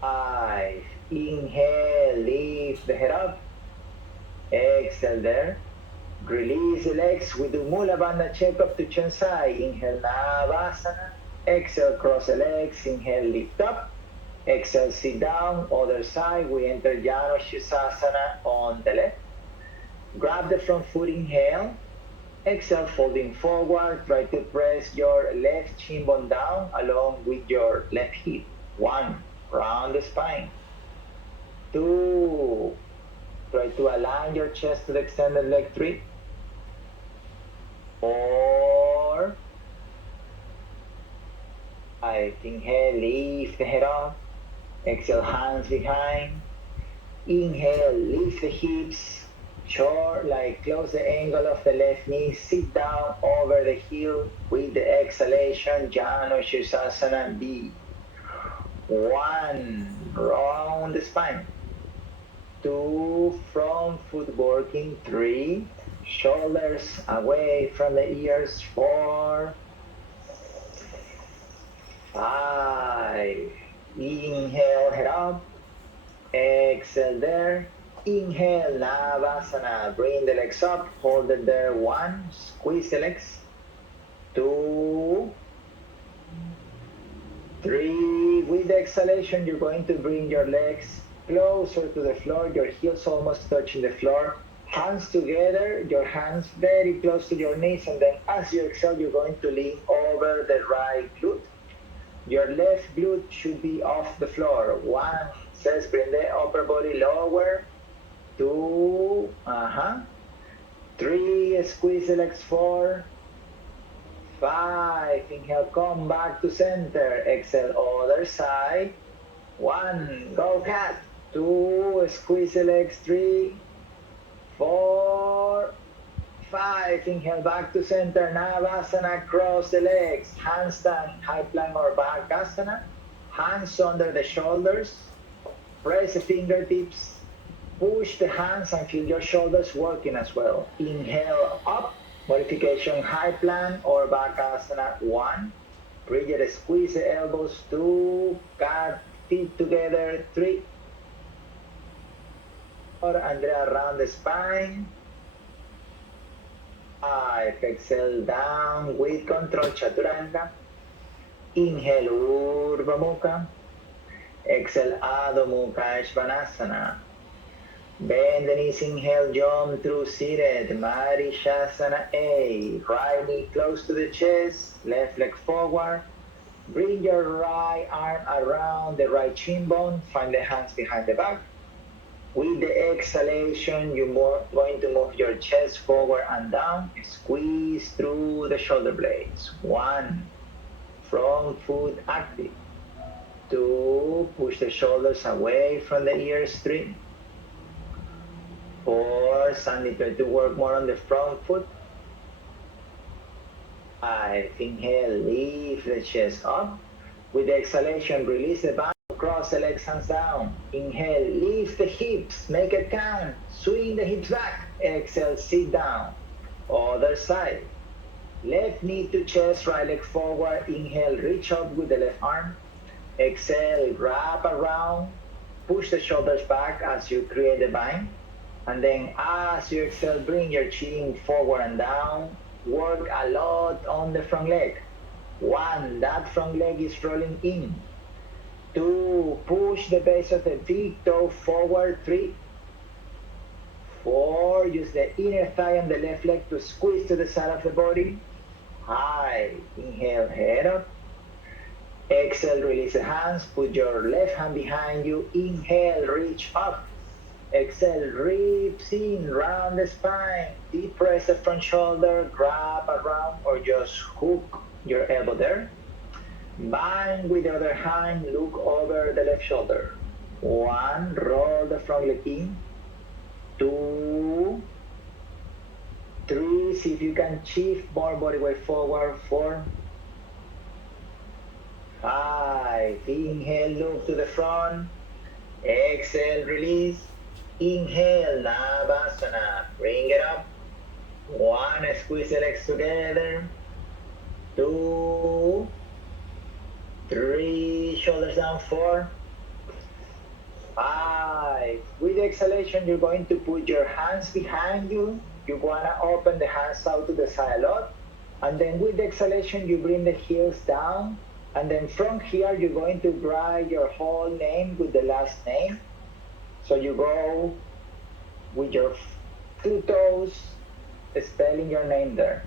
5, inhale, lift the head up. Exhale there. Release the legs. We do Mula Bandha checkup to Chensai. Inhale, Navasana. Exhale, cross the legs. Inhale, lift up. Exhale, sit down. Other side. We enter Janu Shirsasana on the left. Grab the front foot. Inhale. Exhale, folding forward. Try to press your left shin bone down along with your left hip. 1, round the spine. 2, try to align your chest to the extended leg. 3, 4, 5, inhale, lift the head up. Exhale, hands behind. Inhale, lift the hips. Short, like close the angle of the left knee. Sit down over the heel with the exhalation. Janu Shirsasana B. 1, round the spine. 2, front foot working. 3, shoulders away from the ears. 4, 5, inhale, head up. Exhale there. Inhale, Navasana. Bring the legs up. Hold it there. 1, squeeze the legs. 2, 3, with the exhalation, you're going to bring your legs closer to the floor, your heels almost touching the floor, hands together, your hands very close to your knees, and then as you exhale, you're going to lean over the right glute. Your left glute should be off the floor. 1, says bring the upper body lower. 2, 3, squeeze the legs. 4, 5, inhale, come back to center. Exhale, other side. 1, go cat. 2, squeeze the legs. 3, 4, 5, inhale, back to center. Navasana, cross the legs. Handstand, high plank or back asana. Hands under the shoulders. Press the fingertips. Push the hands and feel your shoulders working as well. Inhale, up. Modification, high plank or back asana. 1, bridge, squeeze the elbows. 2, cat, feet together. 3, Andrea, around the spine. 5, exhale down with control, Chaturanga. Inhale, Urdhva Mukha. Exhale, Adho Mukha Svanasana. Bend the knees, inhale, jump through seated, Marishasana A. Right knee close to the chest, left leg forward. Bring your right arm around the right shin bone, find the hands behind the back. With the exhalation, you're going to move your chest forward and down, squeeze through the shoulder blades. 1, front foot active. 2, push the shoulders away from the ears. 3, 4, Sandy, try to work more on the front foot. 5, inhale, lift the chest up. With the exhalation, release the back, cross the legs, hands down. Inhale, lift the hips, make it count. Swing the hips back. Exhale, sit down. Other side. Left knee to chest, right leg forward. Inhale, reach up with the left arm. Exhale, wrap around. Push the shoulders back as you create the bind. And then as you exhale, bring your chin forward and down. Work a lot on the front leg. 1, that front leg is rolling in. 2, push the base of the big toe forward. 3, 4, use the inner thigh on the left leg to squeeze to the side of the body. 5, inhale, head up. Exhale, release the hands, put your left hand behind you. Inhale, reach up. Exhale, ribs in, round the spine. Deep press the front shoulder, grab around or just hook your elbow there. Bind with the other hand, look over the left shoulder. 1, roll the front leg in. 2, 3, see if you can shift more body weight forward. 4, 5, inhale, look to the front. Exhale, release. Inhale, Navasana. Bring it up. 1, squeeze the legs together. 2, 3, shoulders down. 4, 5. With exhalation, you're going to put your hands behind you. You want to open the hands out to the side a lot. And then with the exhalation, you bring the heels down. And then from here, you're going to write your whole name with the last name. So you go with your 2 toes, spelling your name there.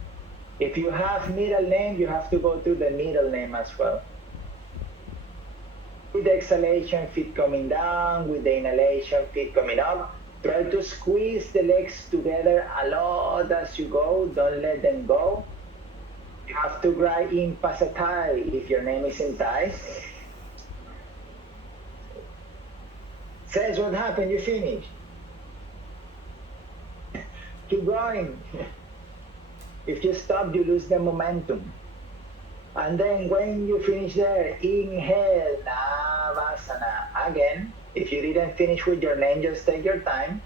If you have middle name, you have to go to the middle name as well. With the exhalation, feet coming down. With the inhalation, feet coming up. Try to squeeze the legs together a lot as you go. Don't let them go. You have to write in Pasatai if your name is in Thai. Says what happened, you finished. Keep going. If you stop, you lose the momentum. And then when you finish there, inhale, Navasana. Again, if you didn't finish with your name, just take your time.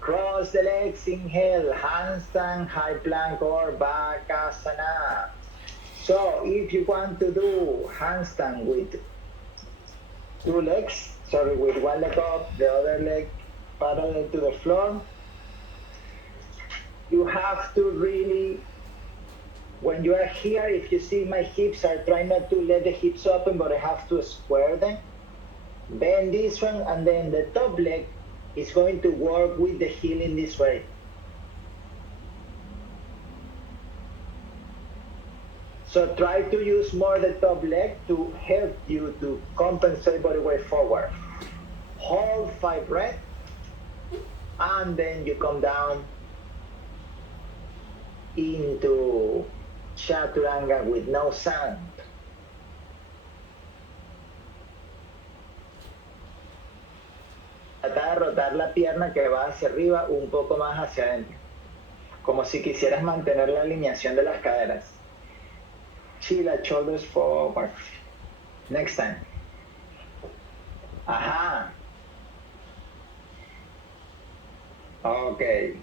Cross the legs, inhale, handstand, high plank or Bakasana. So if you want to do handstand with 2 legs, with 1 leg up, the other leg parallel to the floor, you have to really, when you are here, if you see my hips, I try not to let the hips open, but I have to square them. Bend this one, and then the top leg is going to work with the heel in this way. So try to use more the top leg to help you to compensate body weight forward. Hold 5 breaths, and then you come down into Chaturanga with no sound. Trata de rotar la pierna que va hacia arriba un poco más hacia adentro, como si quisieras mantener la alineación de las caderas. Chila, shoulders forward. Next time. Ajá. Okay.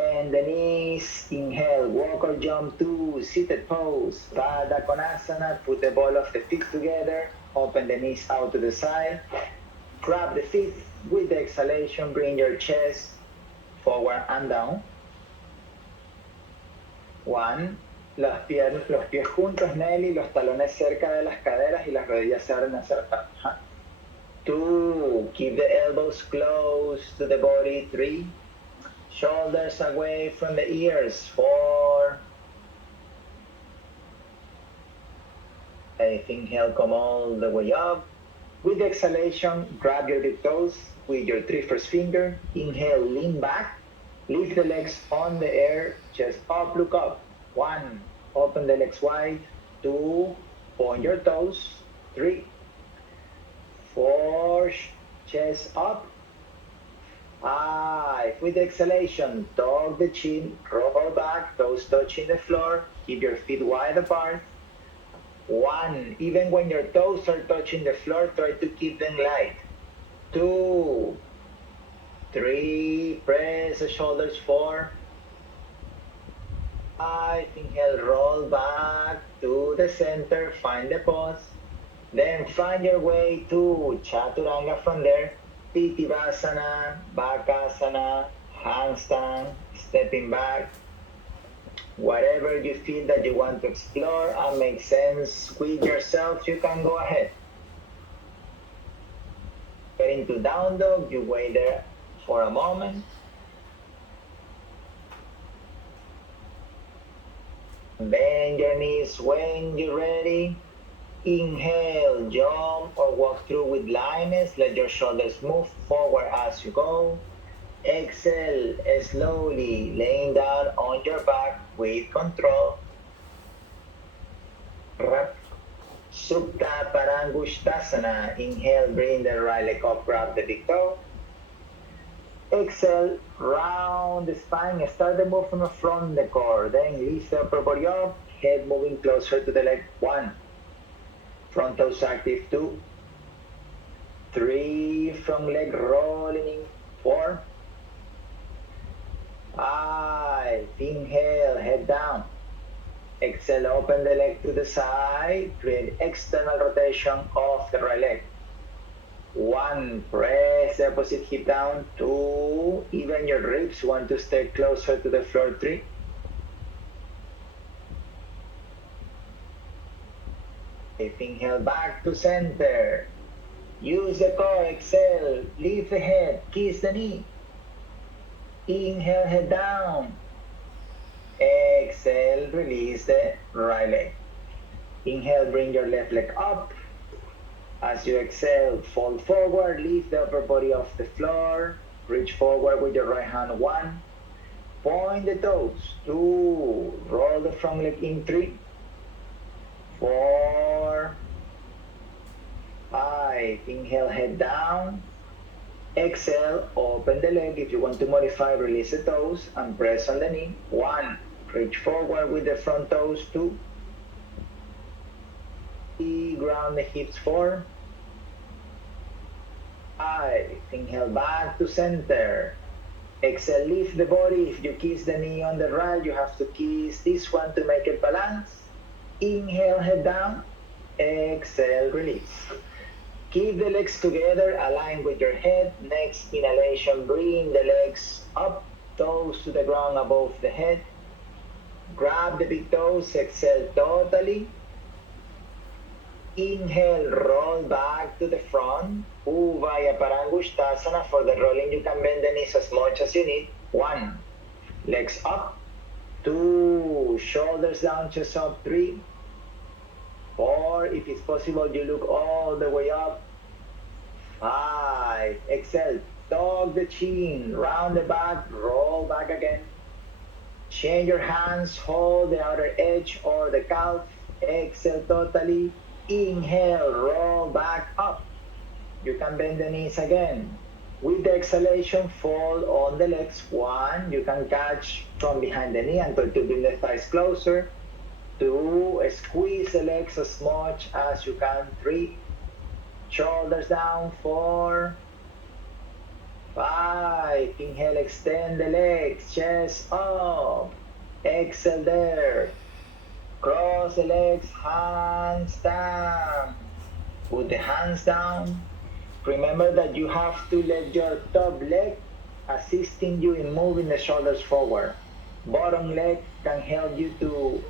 And the knees, inhale, walk or jump to seated pose. Pada Konasana, put the ball of the feet together, open the knees out to the side. Grab the feet with the exhalation, bring your chest forward and down. 1, los pies juntos, Nelly, los talones cerca de las caderas y las rodillas se abren hacia atrás. 2, keep the elbows close to the body. 3, shoulders away from the ears. 4, inhale, come all the way up. With the exhalation, grab your big toes with your 3 first finger. Inhale, lean back. Lift the legs on the air, chest up, look up. 1, open the legs wide. 2, point your toes. 3, 4, chest up. 5, with the exhalation, tuck the chin, roll back, toes touching the floor. Keep your feet wide apart. 1, even when your toes are touching the floor, try to keep them light. 2, 3, press the shoulders. 4, 5, inhale, roll back to the center, find the pause. Then find your way to Chaturanga from there. Pitibhasana, Bakasana, handstand, stepping back. Whatever you feel that you want to explore and make sense with yourself, you can go ahead. Get into down dog, you wait there for a moment. Bend your knees when you're ready. Inhale, jump or walk through with lightness. Let your shoulders move forward as you go. Exhale slowly, laying down on your back with control. Supta Parangustasana. Inhale, bring the right leg up, grab the big toe. Exhale, round the spine, start the movement from the core. Then lift the upper body up, head moving closer to the leg. 1. Front toes active. 2. 3. From leg rolling in. 4. 5. Inhale, head down. Exhale, open the leg to the side, create external rotation of the right leg. 1, press the opposite hip down. 2, even your ribs want to stay closer to the floor. 3. Inhale back to center. Use the core, exhale, lift the head, kiss the knee. Inhale, head down. Exhale, release the right leg. Inhale, bring your left leg up. As you exhale, fold forward, lift the upper body off the floor. Reach forward with your right hand. 1. Point the toes. 2. Roll the front leg in. 3. 4. 5. Inhale, head down. Exhale, open the leg. If you want to modify, release the toes and press on the knee. 1. Reach forward with the front toes. 2. Ground the hips. 4. 5. Inhale back to center. Exhale, lift the body. If you kiss the knee on the right, you have to kiss this one to make it balance. Inhale, head down. Exhale, release. Keep the legs together, align with your head. Next inhalation, bring the legs up, toes to the ground above the head. Grab the big toes, exhale totally. Inhale, roll back to the front. Uvaya Parangustasana. For the rolling, you can bend the knees as much as you need. 1. Legs up. 2. Shoulders down, chest up. 3. 4. If it's possible, you look all the way up. 5. Exhale. Tuck the chin. Round the back. Roll back again. Change your hands. Hold the outer edge or the calf. Exhale totally. Inhale, roll back up. You can bend the knees again. With the exhalation, fold on the legs. 1, you can catch from behind the knee and try to bring the thighs closer. 2, squeeze the legs as much as you can. 3, shoulders down. 4, 5, inhale, extend the legs, chest up. Exhale there. Cross the legs, hands down. Put the hands down. Remember that you have to let your top leg assisting you in moving the shoulders forward. Bottom leg can help you to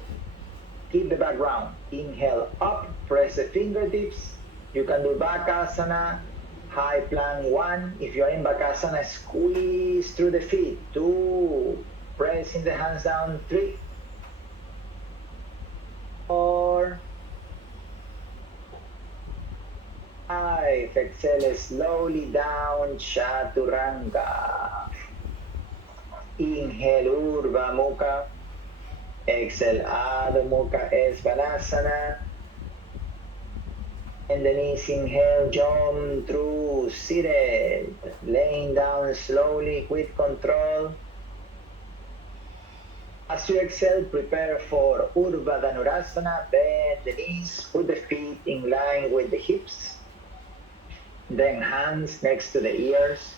keep the back round. Inhale up, press the fingertips. You can do Bakasana, high plank. 1. If you're in Bakasana, squeeze through the feet. 2. Pressing the hands down. 3. 4. 5. Exhale slowly down, Chaturanga. Inhale, Urdhva Mukha. Exhale, Adho Mukha Svanasana. And the knees, inhale, jump through seated. Laying down slowly with control. As you exhale, prepare for Urdhva Dhanurasana. Bend the knees, put the feet in line with the hips. Then hands next to the ears.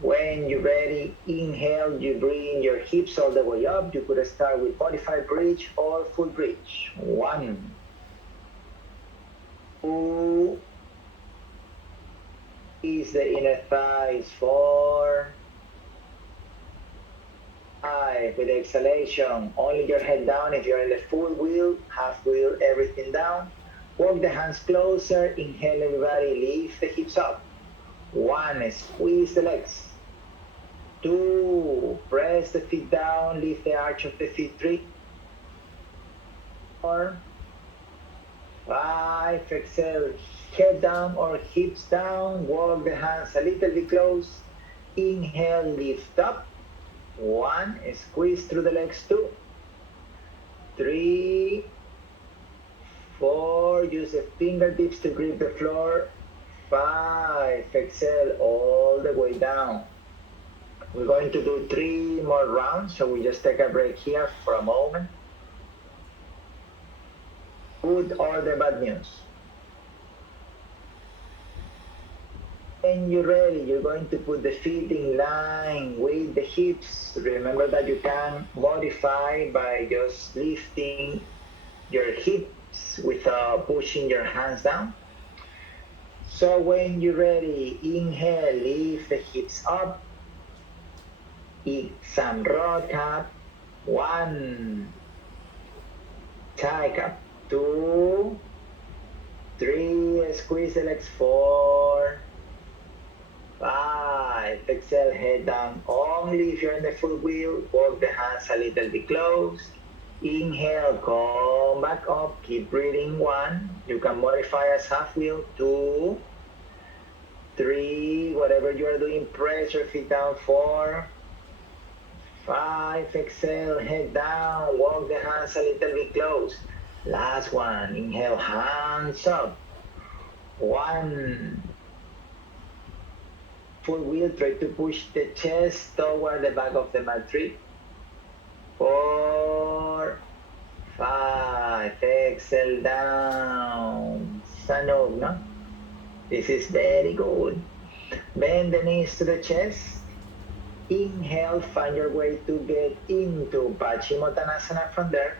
When you're ready, inhale, you bring your hips all the way up. You could start with modified bridge or full bridge. 1, 2, ease the inner thighs. 4, 5. With exhalation, only your head down. If you're in the full wheel, half wheel, everything down. Walk the hands closer. Inhale, everybody, lift the hips up. 1, squeeze the legs. 2, press the feet down, lift the arch of the feet. 3, 4, 5, exhale, head down or hips down, walk the hands a little bit close, inhale, lift up, 1, squeeze through the legs, 2, 3, 4, use the fingertips to grip the floor, 5, exhale all the way down. We're going to do 3 more rounds, so we just take a break here for a moment. Good or the bad news? When you're ready, you're going to put the feet in line with the hips. Remember that you can modify by just lifting your hips without pushing your hands down. So when you're ready, inhale, lift the hips up. Some rock up. 1. Take up. 2. 3. Squeeze the legs. 4. 5. Exhale, head down. Only if you're in the full wheel, walk the hands a little bit close. Inhale, come back up. Keep breathing. 1. You can modify as half wheel. 2. 3. Whatever you are doing, press your feet down. 4. 5. Exhale, head down. Walk the hands a little bit close. Last one. Inhale, hands up. 1. Full wheel, try to push the chest toward the back of the mat. 3, 4, 5. Exhale down. Sanog, no? This is very good. Bend the knees to the chest. Inhale, find your way to get into Paschimottanasana from there.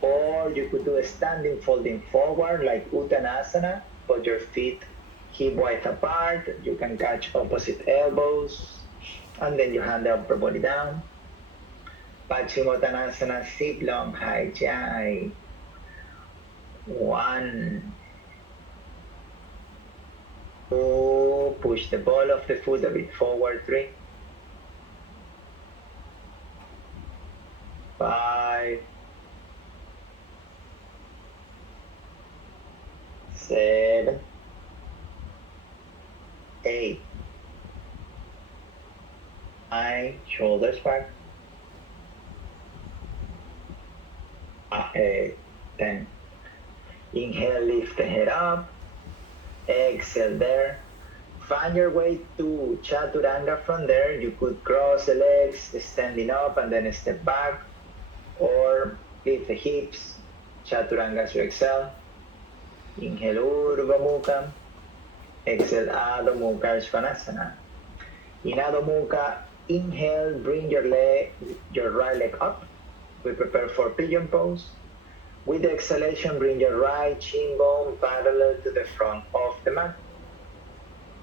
Or you could do a standing folding forward like Uttanasana. Put your feet hip width apart. You can catch opposite elbows. And then you hand the upper body down. Paschimottanasana, sit long, high jai. 1. 2. Push the ball of the foot a bit forward. 3. 5. 7. 8. 9. Shoulders back. 10. Inhale, lift the head up. Exhale there. Find your way to Chaturanga from there. You could cross the legs, standing up and then step back. Or lift the hips. Chaturanga as you exhale. Inhale, Urdhva Mukha. Exhale, Adho Mukha Svanasana. In Adho Mukha, inhale, bring your right leg up. We prepare for pigeon pose. With the exhalation, bring your right shin bone parallel to the front of the mat.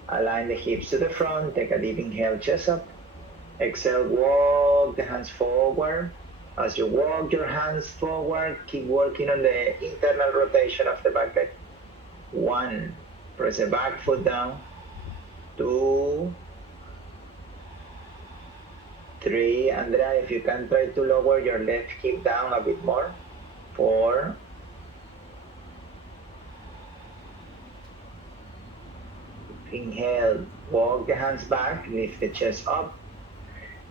Align the hips to the front. Take a deep inhale, chest up. Exhale, walk the hands forward. As you walk your hands forward, keep working on the internal rotation of the back leg. 1. Press the back foot down. 2. 3. Andrea, if you can try to lower your left hip down a bit more. 4. 5. Inhale, walk the hands back, lift the chest up.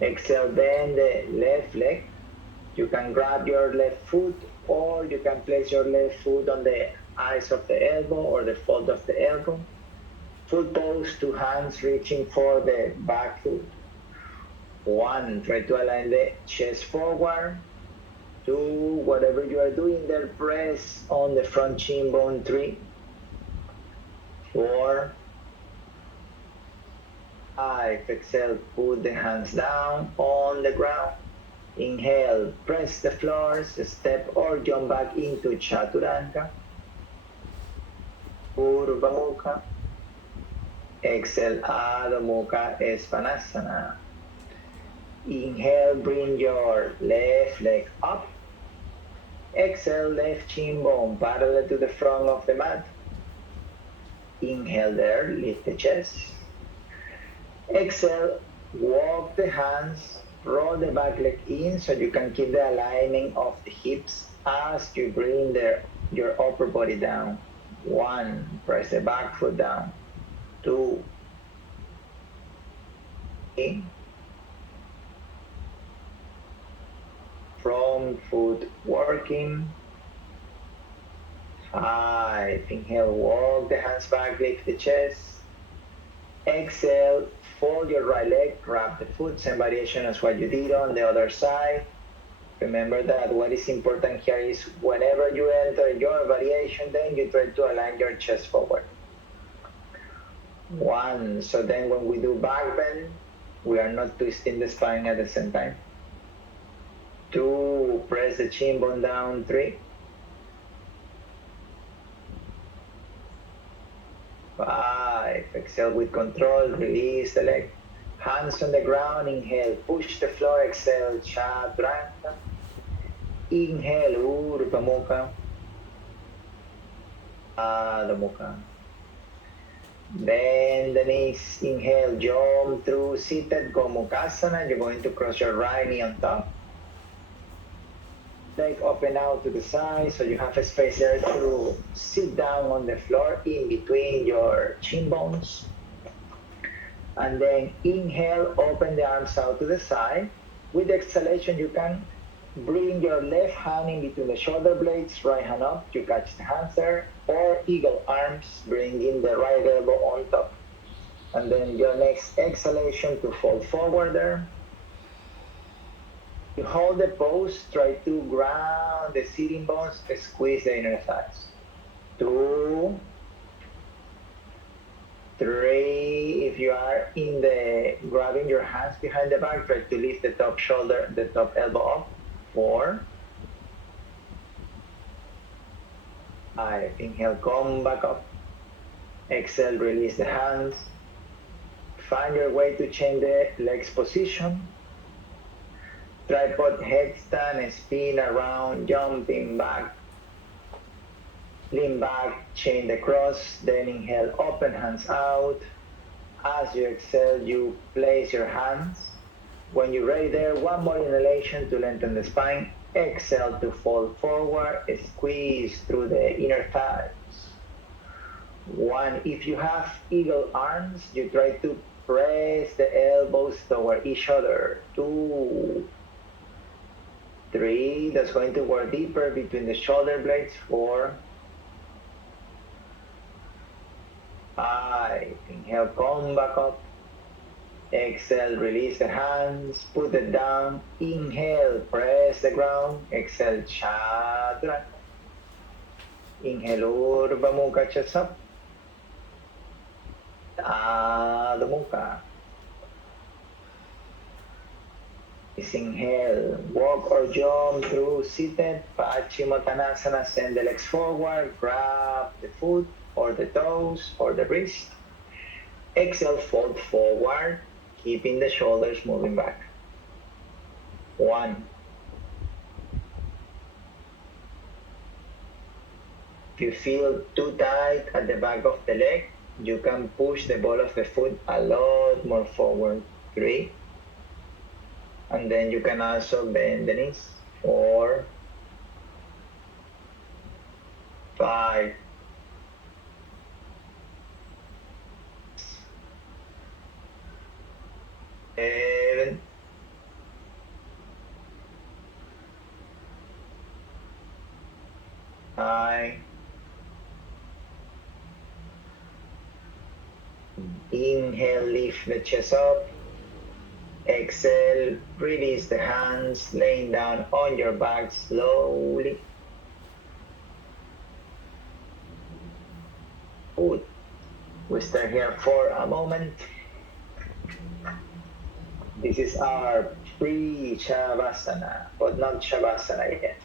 Exhale, bend the left leg. You can grab your left foot or you can place your left foot on the eyes of the elbow or the fold of the elbow. Full pose, 2 hands reaching for the back foot. 1, try to align the chest forward. 2, whatever you are doing there, press on the front shin bone. 3, 4, 5. Exhale, put the hands down on the ground. Inhale, press the floors, step or jump back into Chaturanga. Urdhva Mukha. Exhale, Adho Mukha Svanasana. Inhale, bring your left leg up. Exhale, left shin bone parallel to the front of the mat. Inhale there, lift the chest. Exhale, walk the hands, roll the back leg in so you can keep the alignment of the hips as you bring your upper body down. 1, press the back foot down. 2, 3, front foot working. 5, inhale, walk the hands back, lift the chest. Exhale, fold your right leg, grab the foot, same variation as what you did on the other side. Remember that what is important here is whenever you enter your variation, then you try to align your chest forward. 1, so then when we do back bend, we are not twisting the spine at the same time. 2, press the chin bone down. 3, 5, exhale with control, release the leg. Hands on the ground, inhale, push the floor, exhale, chaturanga. Inhale, Urdhva Mukha, Adho Mukha. Bend the knees, inhale, jump through seated Gomukhasana. You're going to cross your right knee on top. Leg open out to the side, so you have a space there to sit down on the floor in between your shin bones. And then inhale, open the arms out to the side. With exhalation, you can bring your left hand in between the shoulder blades, right hand up, you catch the hands there, or eagle arms, bringing the right elbow on top. And then your next exhalation to fold forward there. You hold the pose, try to ground the sitting bones, squeeze the inner thighs. 2, 3, if you are in the grabbing your hands behind the back, try to lift the top shoulder, the top elbow up. 4, 5, inhale, come back up. Exhale, release the hands. Find your way to change the legs position. Tripod headstand, spin around, jumping back. Lean back, chain the cross, then inhale, open hands out. As you exhale, you place your hands. When you're ready there, one more inhalation to lengthen the spine. Exhale to fold forward, squeeze through the inner thighs. 1, if you have eagle arms, you try to press the elbows toward each other. 2, 3, that's going to work deeper between the shoulder blades. 4, 5, inhale, come back up. Exhale, release the hands, put it down. Inhale, press the ground. Exhale, chaturanga. Inhale, Urdhva Mukha, chest up. Adho Mukha. Inhale, walk or jump through seated. Paschimottanasana, send the legs forward, grab the foot or the toes or the wrist. Exhale, fold forward, keeping the shoulders moving back. 1. If you feel too tight at the back of the leg, you can push the ball of the foot a lot more forward. 3. And then you can also bend the knees. 4, 5, 7, 9. Inhale, lift the chest up. Exhale, release the hands, laying down on your back slowly. Good. We stay here for a moment. This is our pre-Shavasana, but not Shavasana yet.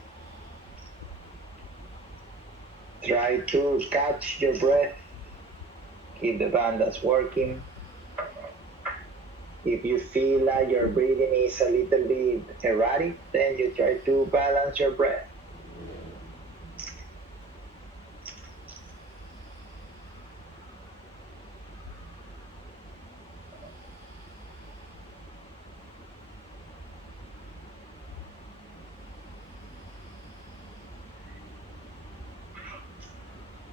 Try to catch your breath. Keep the bandhas working. If you feel like your breathing is a little bit erratic, then you try to balance your breath.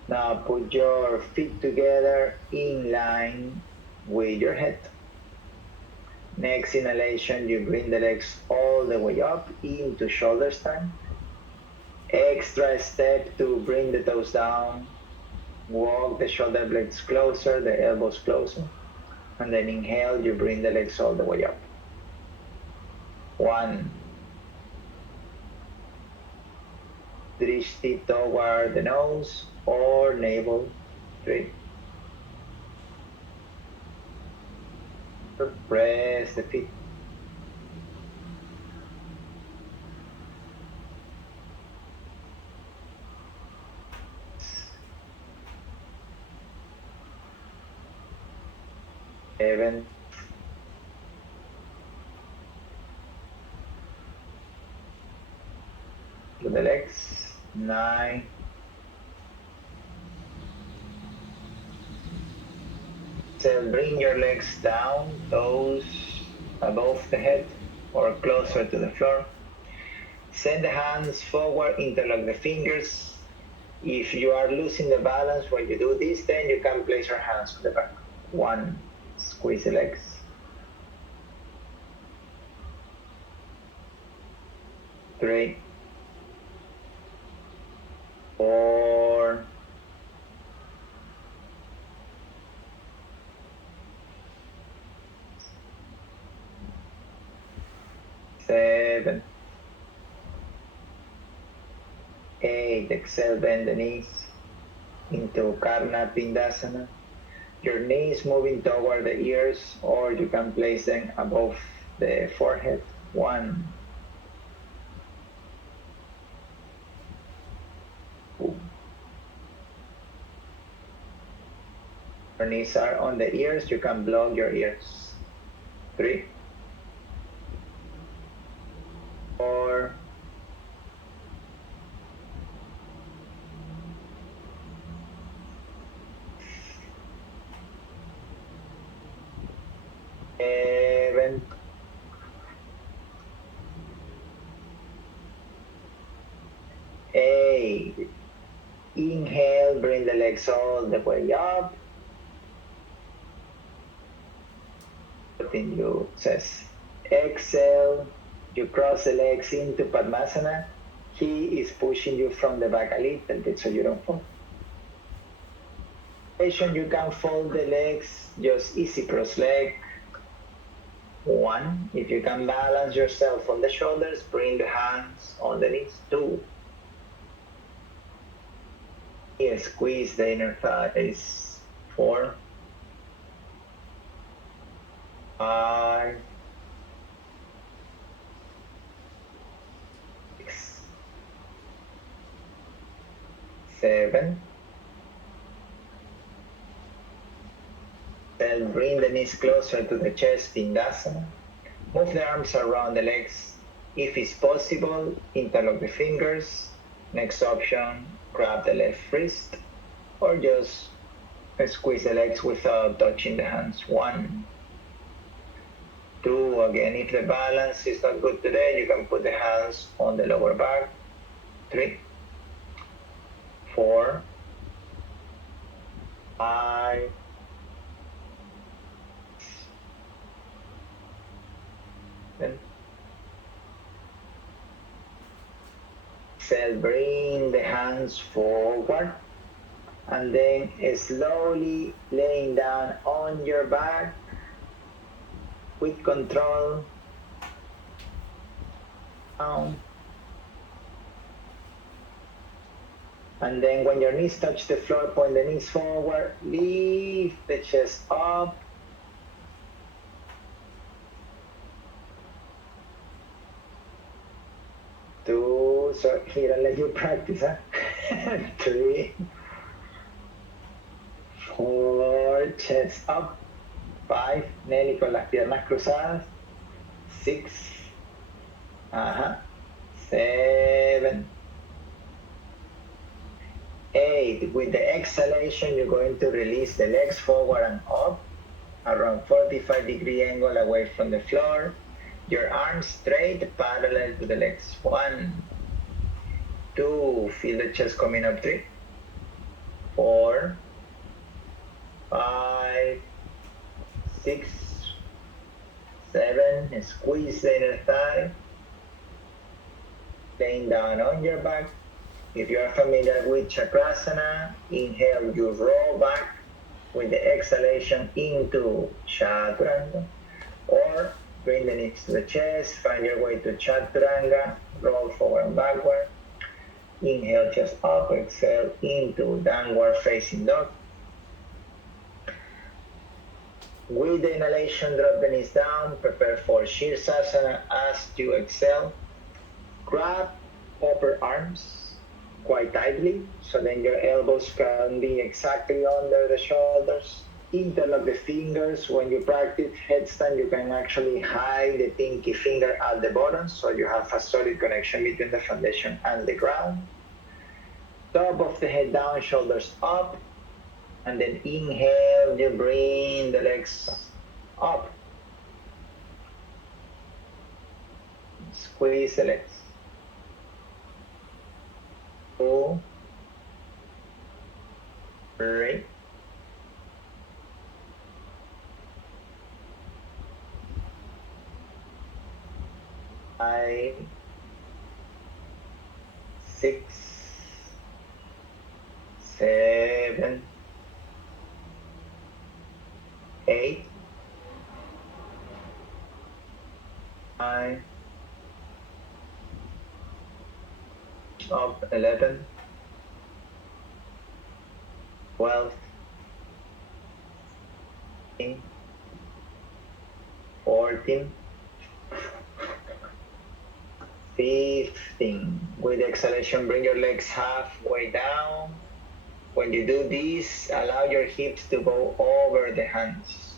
Now put your feet together in line with your head. Next inhalation, you bring the legs all the way up into shoulder stand. Extra step to bring the toes down. Walk the shoulder blades closer, the elbows closer. And then inhale, you bring the legs all the way up. 1. Drishti toward the nose or navel. 3. Press the feet. 7. To the legs. 9. So bring your legs down, toes above the head or closer to the floor. Send the hands forward, interlock the fingers. If you are losing the balance when you do this, then you can place your hands on the back. 1. Squeeze the legs. 3. 4. 7. 8. Exhale, bend the knees into Karna Pindasana. Your knees moving toward the ears, or you can place them above the forehead. 1. 2. Your knees are on the ears, you can block your ears. 3. 4. 7. 8. Inhale, bring the legs all the way up. Continue, says. Exhale, you cross the legs into Padmasana. He is pushing you from the back a little bit so you don't fall. You can fold the legs, just easy cross leg. 1. If you can balance yourself on the shoulders, bring the hands on the knees. 2. Squeeze the inner thighs. 4. 5. 6. 7. Then bring the knees closer to the chest, Pindasana. Move the arms around the legs. If it's possible, interlock the fingers. Next option, grab the left wrist, or just squeeze the legs without touching the hands. 1. 2. Again, if the balance is not good today, you can put the hands on the lower back. 3. 4. 5. 7. Exhale, bring the hands forward, and then slowly laying down on your back with control. Down. And then when your knees touch the floor, point the knees forward, lift the chest up. 2, so here I'll let you practice, huh? 3, 4, chest up. 5, Nelly con las piernas cruzadas. 6, 7, 8. With the exhalation, you're going to release the legs forward and up, around 45-degree angle away from the floor. Your arms straight, parallel to the legs. 1, 2, feel the chest coming up. 3, 4, 5, 6, 7. Squeeze the inner thigh. Laying down on your back. If you are familiar with Chakrasana, inhale, you roll back with the exhalation into Chaturanga, or bring the knees to the chest, find your way to Chaturanga, roll forward and backward. Inhale, chest up, exhale into downward facing dog. With the inhalation, drop the knees down, prepare for Shirsasana as you exhale. Grab upper arms quite tightly, so then your elbows can be exactly under the shoulders. Interlock the fingers. When you practice headstand, you can actually hide the pinky finger at the bottom, so you have a solid connection between the foundation and the ground. Top of the head down, shoulders up, and then inhale, you bring the legs up. Squeeze the legs. 2, 3, 5, 6, 7, 8, 9, up 11, 12, 13, 14, 15. With exhalation, bring your legs halfway down. When you do this, allow your hips to go over the hands.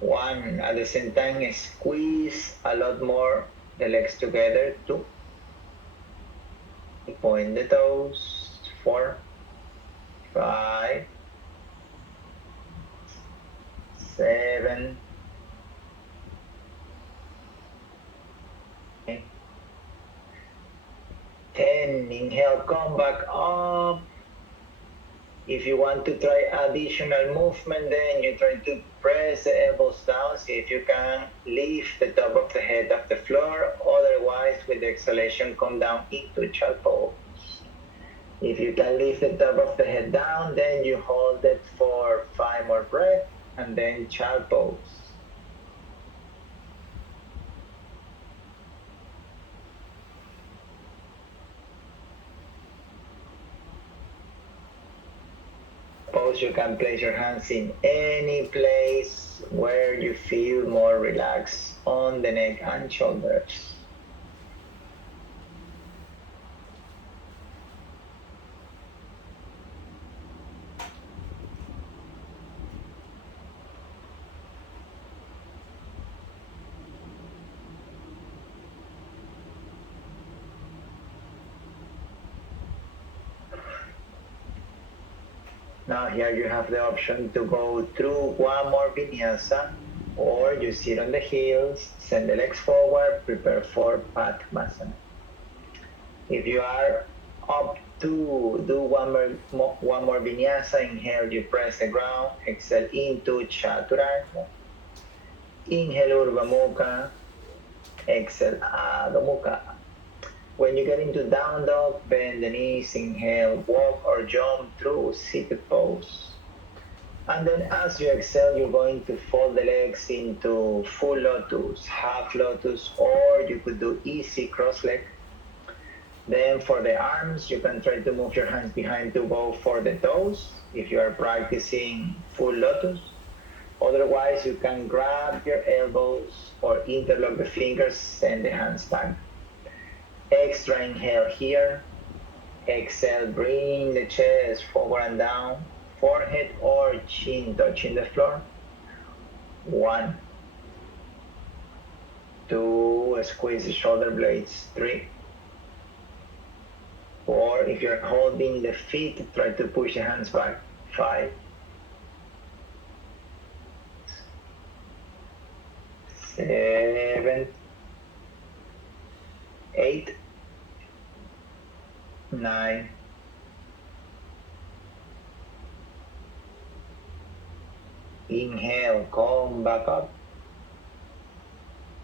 1, at the same time, squeeze a lot more the legs together. 2, point the toes. 4, 5, 7, 8, 10. Inhale, come back up. If you want to try additional movement, then you try to press the elbows down. See if you can lift the top of the head off the floor. Otherwise, with the exhalation, come down into child pose. If you can lift the top of the head down, then you hold it for 5 more breaths, and then child pose. You can place your hands in any place where you feel more relaxed on the neck and shoulders. Now here you have the option to go through one more vinyasa, or you sit on the heels, send the legs forward, prepare for Padmasana. If you are up to do one more vinyasa, inhale, you press the ground, exhale into Chaturanga. Inhale Urdhva Mukha, exhale Adho Mukha. When you get into down dog, bend the knees, inhale, walk or jump through seated pose. And then as you exhale, you're going to fold the legs into full lotus, half lotus, or you could do easy cross leg. Then for the arms, you can try to move your hands behind to go for the toes if you are practicing full lotus. Otherwise, you can grab your elbows or interlock the fingers, send the hands back. Extra inhale here. Exhale, bring the chest forward and down. Forehead or chin touching the floor. 1, 2, squeeze the shoulder blades. 3, 4, if you're holding the feet, try to push the hands back. 5, 7, 8, 9, Inhale, come back up.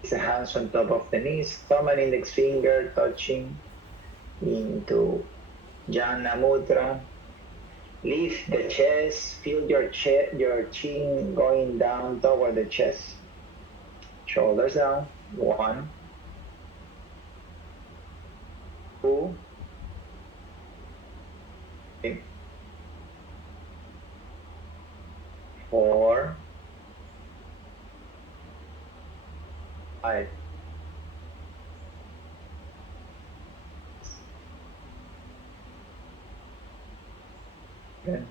Place the hands on top of the knees, thumb and index finger touching into Jana Mudra. Lift the chest, feel your chin going down toward the chest. Shoulders down. 1, 2, 3, 4, 5. Good.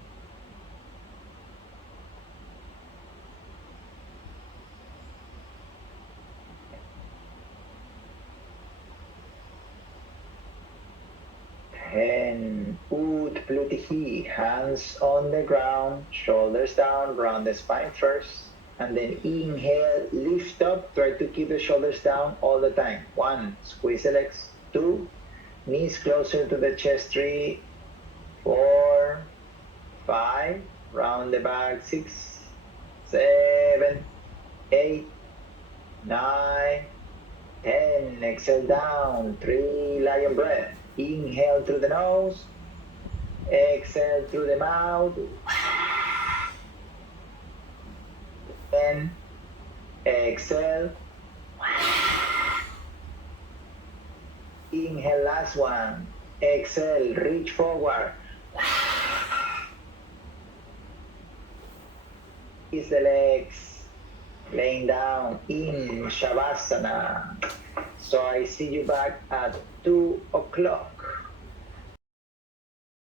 And Utplutihi, hands on the ground, shoulders down, round the spine first, and then inhale, lift up, try to keep the shoulders down all the time. 1, squeeze the legs. 2, knees closer to the chest. 3, 4, 5, round the back. 6, 7, 8, 9, 10. Exhale down. 3, lion breath. Inhale through the nose. Exhale through the mouth. And exhale. Inhale, last one. Exhale, reach forward. Release the legs. Laying down in Shavasana. So I see you back at 2 o'clock.